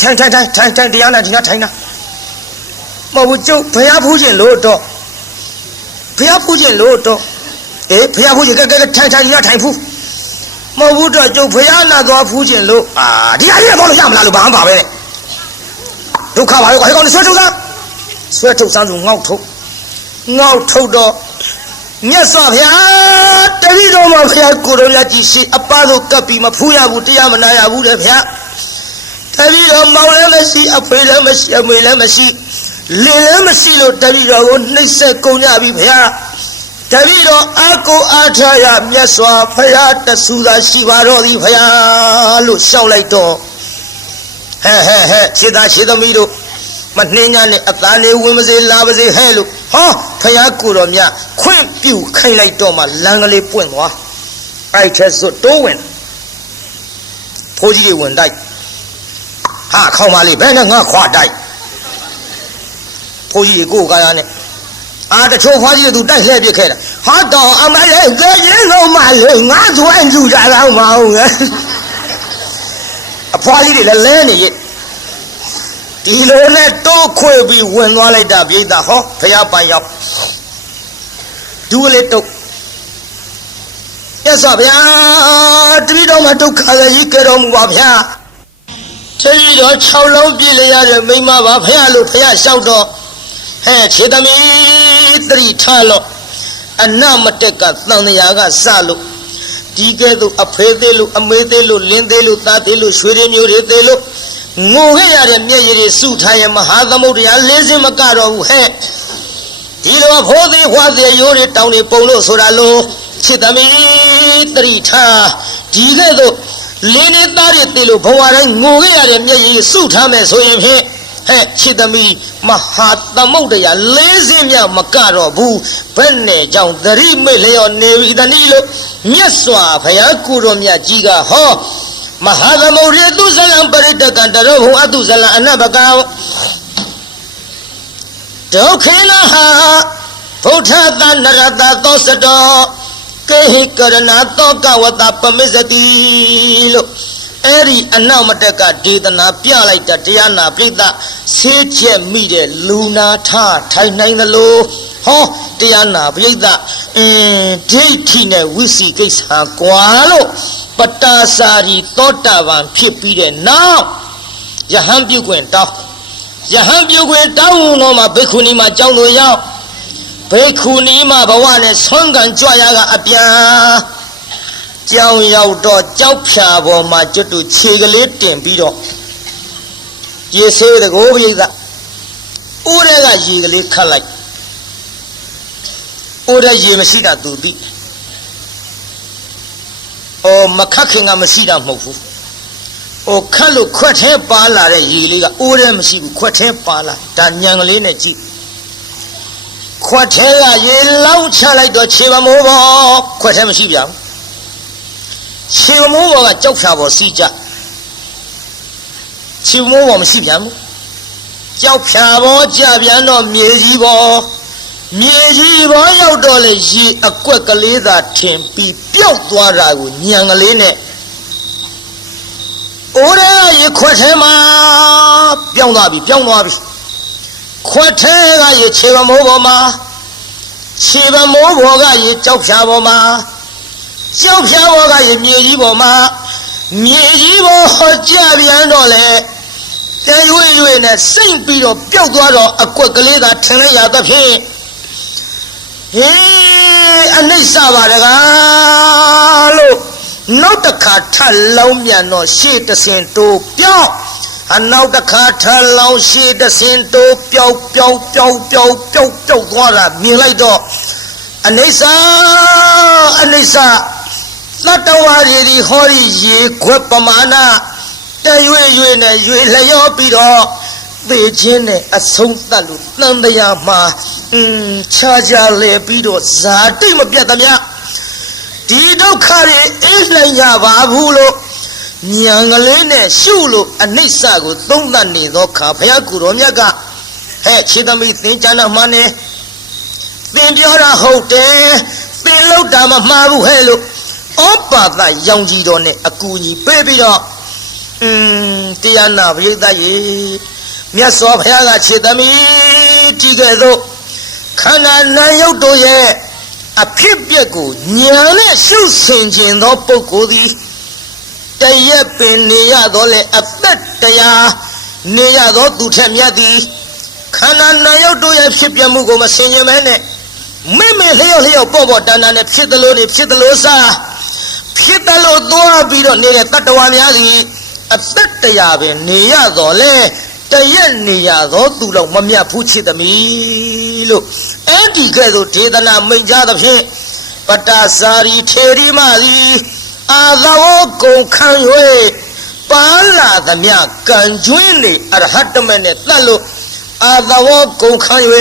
ထိုင်တရားနာခြင်းထိုင်နာမဟုတ်ဘူးကျုပ်ဘုရားဖူးခြင်းလို့တော့ဘုရားဖူးခြင်းကဲထိုင်ဖူးမဟုတ်ဘူးတော့ကျုပ်ဘုရားနာသွားဖူးခြင်းလို့ဒီအရေးတော့လို့ရမလားလို့ဘာမှပါပဲနဲ့ဒုက္ခပါရောဟဲ့ကောင်ဆွဲထုတ်စမ်းဆိုငေါ့ထုတ်တော့မြတ်စွာဘုရားတပည့်တော်မှာဘုရားကိုယ်တော်မြတ်ကြီးရှိအပသို့ကပ်ပြီးမဖူးရဘူးတရားမနာရဘူးတဲ့ဗျာတပည့်တော်မောင်လည်းမရှိအဖေလည်းမရှိအမေလည်းမရှိလင်လည်းမရှိလို့တပည့်တော်ကိုနှိပ်စက်ကုန်ကြပြီဗျာတပည့်တော်အာကိုအားထားရမြတ်စွာဘုရားတဆူသာရှိပါတော့သည်ဘုရားလို့ရှောက်လိုက်တော့ဟဲ့ခြေသားခြေသမီးတို့မနှင်းညာနဲ့အသားလေးဝင်မစေလာပါစေဟဲ့လို့ဟောဘုရားကိုယ်တော်မြတ်ခွင့်ပြုခိုင်းလိုက်တော့မှလမ်းကလေးပွင့်သွားအဲ့ချက်စွတ်တိုးဝင်ဖိုးကြီးတွေဝင်တိုက်ဟာခေါင်းမလေးဘယ်နဲ့ငါခွာတိုက်ဖိုးကြီးကိုကားရနဲ့တချို့ဖွားကြီးတို့တိုက်လှည့်ပြခဲ့တာဟာတော့အမလေးကရင်တော့မလေးငါသွန်းကြည့်ကြတော့မအောင်ငယ်အဖွားကြီးတွေလည်းလဲနေရဲ့ဒီလိုနဲ့တိုးခွေပြီးဝင်သွားလိုက်တာပြိဿဟောဘုရားပိုင်ရောက်ဒူးလေးတုတ်ရသော်ဗျာတပည့်တော်မှာဒုက္ခကြီးကြတော်မူပါဗျာတပည့်တော်6လုံးပြည့်လျရတဲ့မိမပါဘုရားလို့ဘုရားလျှောက်တော့ဟဲ့ခြေသမီးသတိထားလို့အနမတက်ကသံဃာကစလို့ဒီကဲ့သို့အဖေသေးလို့အမေသေးလို့လင်းသေးလို့သားသေးလို့ရွှေရင်းမျိုးတွေသေးလို့ငိုခဲ့ရတဲ့မျက်ရည်တွေစုထားရင်မဟာသမုဒ္ဒရာ၄စင်းမကတော့ဘူးဟဲ့ဒီလိုဖိုးသေးဝါသေးရိုးတွေတောင်းနေပုံလို့ဆိုတာလို့ခြေသမီးသတိထားဒီကဲ့သို့လင်းနေသားတွေသေးလို့ဘဝတိုင်းငိုခဲ့ရတဲ့မျက်ရည်စုထားမယ်ဆိုရင်ဖြင့်ဟဲ့ခြေသမီးမဟာသမုဒ္ဒရာ၄စင်းမြမကတော့ဘူးဘယ်နဲ့ကြောင့်သတိမေ့လျော်နေပြီတနည်းလို့မြတ်စွာဘုရားကိုယ်တော်မြတ်ကြီးကဟောမ မဟာသမုဒ္ဒရာသူဇလံပရိတကံတရောဘုအတုဇလံအနဘကံဒုက္ခေနဟာဘုထသနရတသောစတောကေဟိကရဏသောကဝတပမစ္စတိလို့အဲ့ဒီအနောက်မတက်ကဒေသနာပြလိုက်တာတရားနာပြိဿဆေးချက်မိတဲ့လူနာထထိုင်နိုင်သလိုဟောတရားနာပြိဿဒိဋ္ဌိနဲ့ဝိစီကိစ္စကွာလို့ပတ္တာစာရီသောတာပန်ဖြစ်ပြီးတဲ့နောက်ယဟန်ပြုခွင့်တောင်းယဟန်ပြုခွင့်တောင်းတော့မှဘိက္ခုနီမှာကြောင်းလို့ရောက်ဘိက္ခုနီမှာဘဝနဲ့ဆွမ်းခံကြွရကအပြန်ကြောင်းရောက်တော့ကြောက်ဖြာပေါ်မှာကျွတ်တူခြေကလေးတင်ပြီးတော့ရေဆေးတကိုးပြိဿဦးတဲ့ကရေကလေးခတ်လိုက်ဦးတဲ့ရေမရှိတာသူသိမခတ်ခင်ကမရှိတာမဟုတ်ဘူးခတ်လို့ခွက်ထဲပါလာတဲ့ရေလေးကအိုးထဲမရှိဘူးခွက်ထဲပါလာဒါညံကလေးနဲ့ကြည့်ခွက်ထဲကရေလောင်းချလိုက်တော့ခြေမမိုးပေါ်ခွက်ထဲမရှိပြန်ခြေမိုးပေါ်ကကြောက်ဖြာပေါ်စီးကြခြေမိုးပေါ်မရှိပြန်ဘူးကြောက်ဖြာပေါ်ကြပြန်တော့မြေကြီးပေါ်မြေကြီးပေါ်ရောက်တော့လေရေအကွက်ကလေးသာထင်ပြီးပျောက်သွားတာကိုညံကလေးနဲ့အိုးရဲရေခွက်ထဲမှာပြောင်းသွားပြီခွက်ထဲကရေခြေပမိုးပေါ်မှာခြေပမိုးပေါ်ကရေကြောက်ဖြာပေါ်မှာကြောက်ဖြာပေါ်ကရေမြေကြီးပေါ်မှာမြေကြီးပေါ်ကြပြန်တော့လေတရွေ့ရွေ့နဲ့စိတ်ပြီးတော့ပျောက်သွားတော့အကွက်ကလေးသာထင်လိုက်ရသဖြင့်ဟေးအနိစ္စပါတကားလို့နောက်တစ်ခါထလောင်းပြန်တော့ရှေ့တဆင်တိုးပြောင်းနောက်တစ်ခါထလောင်းရှေ့တဆင်တိုးပြောင်းသွားတာမြင်လိုက်တော့အနိစ္စသတ္တဝါတွေဒီဟောဒီရေခွက်ပမာဏတရွေ့နဲ့ရွေ့လျောပြီးတော့သေခြင်းနဲ့အဆုံးသတ်လို့တန်တရားမှာခြားကြလေပြီးတော့ဇာတိမပြတ်သမျှဒီဒုက္ခတွေအိပ်နိုင်ကြပါဘူးလို့ဉာဏ်ကလေးနဲ့ရှုလို့အနိစ္စကိုသုံးသပ်နေသောခါဘုရားကိုယ်တော်မြတ်ကဟဲ့ခြေသမီးသင်္ချာနာမှနဲ့သင်ပြောတာဟုတ်တယ်သင်လောက်တာမမှားဘူးဟဲ့လို့ဩပါဒရောင်ကြီးတော်နဲ့အကူကြီးပေးပြီးတော့တရားနာပရိသတ်ရေမြတ်စွာဘုရားကခြေသမီးကြည့်ခဲ့သို့ခန္ဓာနာယုတ်တို့ရဲ့အဖြစ်ပြက်ကိုဉာဏ်နဲ့ရှုဆင်ခြင်းသောပုဂ္ဂိုလ်သည်တရက်ပင်နေရတော့လေအသက်တရားနေရတော့သူထက်မြတ်သည်ခန္ဓာနာယုတ်တို့ရဲ့ဖြစ်ပြမှုကိုမဆင်ခြင်မဲနဲ့မိလျော့ပေါ့တန်တန်နဲ့ဖြစ်သလိုနေဖြစ်သလိုစားဖြစ်သလိုသွားပြီးတော့နေတဲ့တတ္တဝါများသည်အသက်တရားပဲနေရတော့လေတရက်နေရတော့သူတော့မမြတ်ဘူးချစ်သမီးလို့အဲ့ဒီကဲ့သို့ဒေသနာမိန့်ကြသဖြင့်ပတ္တစာရီထေရီမသည်အာသဝကုန်ခံ၍ပါလာသမျှကံကျွင်းနေအရဟတမနဲ့တတ်လို့အာသဝကုန်ခံ၍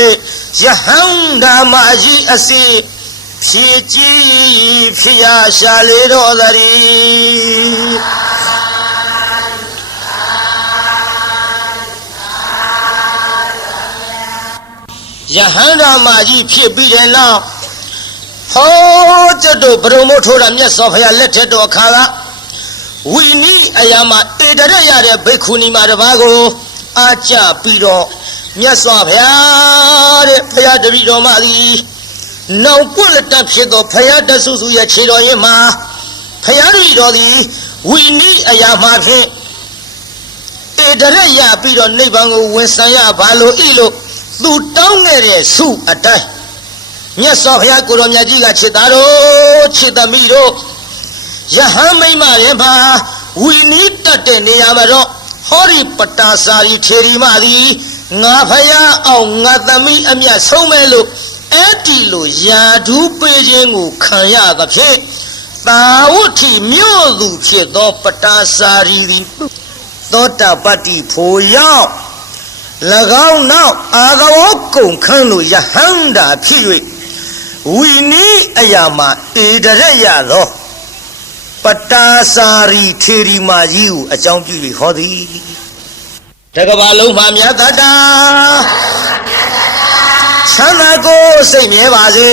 ယဟန္တာမကြီးအစီဖြည့်ကြည်ဖြစ်ရရှာလေတော်သတည်းယဟန္တာမကြီးဖြစ်ပြီးတဲ့နောက်ဟောကျွတ်တို့ဘုံမို့ထိုးတာမြတ်စွာဘုရားလက်ထက်တော်အခါကဝိနည်းအရာမှာတေတရရတဲ့ဘိက္ခုနီမှာတပါးကိုအားကြပြီးတော့မြတ်စွာဘုရားတဲ့ဘုရားတပည့်တော်မသည်နောက်ပွင့်လက်တဖြစ်သောဘုရားတဆူဆူရဲ့ခြေတော်ရင်မှာဘုရားတပည့်တော်သည်ဝိနည်းအရာမှာဖြင့်တေတရရပြီးတော့နိဗ္ဗာန်ကိုဝင်ဆိုင်ရပါလို့ဤလို့သူတောင်းခဲ့တဲ့ဆုအတိုင်းမြတ်စွာဘုရားကိုယ်တော်မြတ်ကြီးကခြေသားတို့ခြေသမီးတို့ယဟန်မိမ့်မရဲ့မှာဝီနီးတတ်တဲ့နေရာမှာတော့ဟောဒီပတ္တာစာရီထေရီမသည်ငါဖယားအောင်ငါသမီးအမြတ်ဆုံးမဲ့လို့အဲ့ဒီလိုယာဓုပေးခြင်းကိုခံရသဖြင့်သာဝတ္ထိမြို့သူဖြစ်သောပတ္တာစာရီသည်သောတာပတ္တိဖို့ရောက်၎င်းနောက်အာသဝကုန်ခန်းလို့ယဟန္တာဖြစ်၍ဝိနည်းအရာမှာဧတရရသော ပတာစာရီထေရီမာကြီးကိုအကြောင်းပြု၍ဟောသည်တကဘာလုံးမှာမြတ်တတာချမ်းသာကိုစိတ်မြဲပါစေ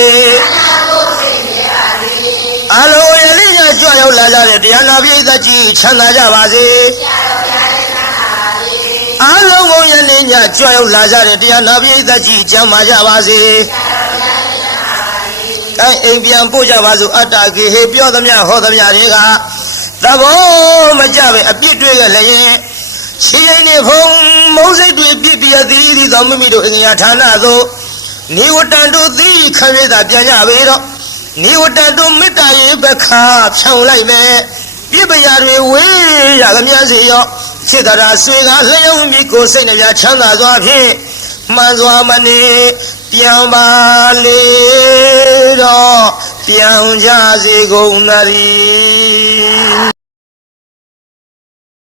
အလုံးရလေးညကြွရောက်လာကြတဲ့တရားနာပိဋကကြီးချမ်းသာကြပါစေအလုံးကုန်ရလေးညကြွရောက်လာကြတဲ့တရားနာပိဋကကြီးကျမ်းမာကြပါစေကိုင်းအိမ်ပြန်ပို့ကြပါစို့အတ္တကေဟေပြောသမျှဟောသမျှတွေကသဘောမကြပဲအပြစ်တွေလည်းရင်ရှိရင်နေဖုံမုံစိတ်တွေပြစ်ပြသီးသီးသောမိမိတို့အင်္ဂါဌာနသို့နိဝတ္တတို့သီးခံရတာပြန်ကြပေတော့နိဝတ္တတို့မေတ္တာရေးဘခါဖြောင်းလိုက်မယ်ပြစ်ပရာတွေဝေးရကမြန်းစီရောစေတရာဆွေကလျှောင်းပြီးကိုစိတ်နှပြချမ်းသာစွာဖြင့်မှန်စွာမနေပြန်ပါလေတော့ပြန်ကြစေကုန်သတည်း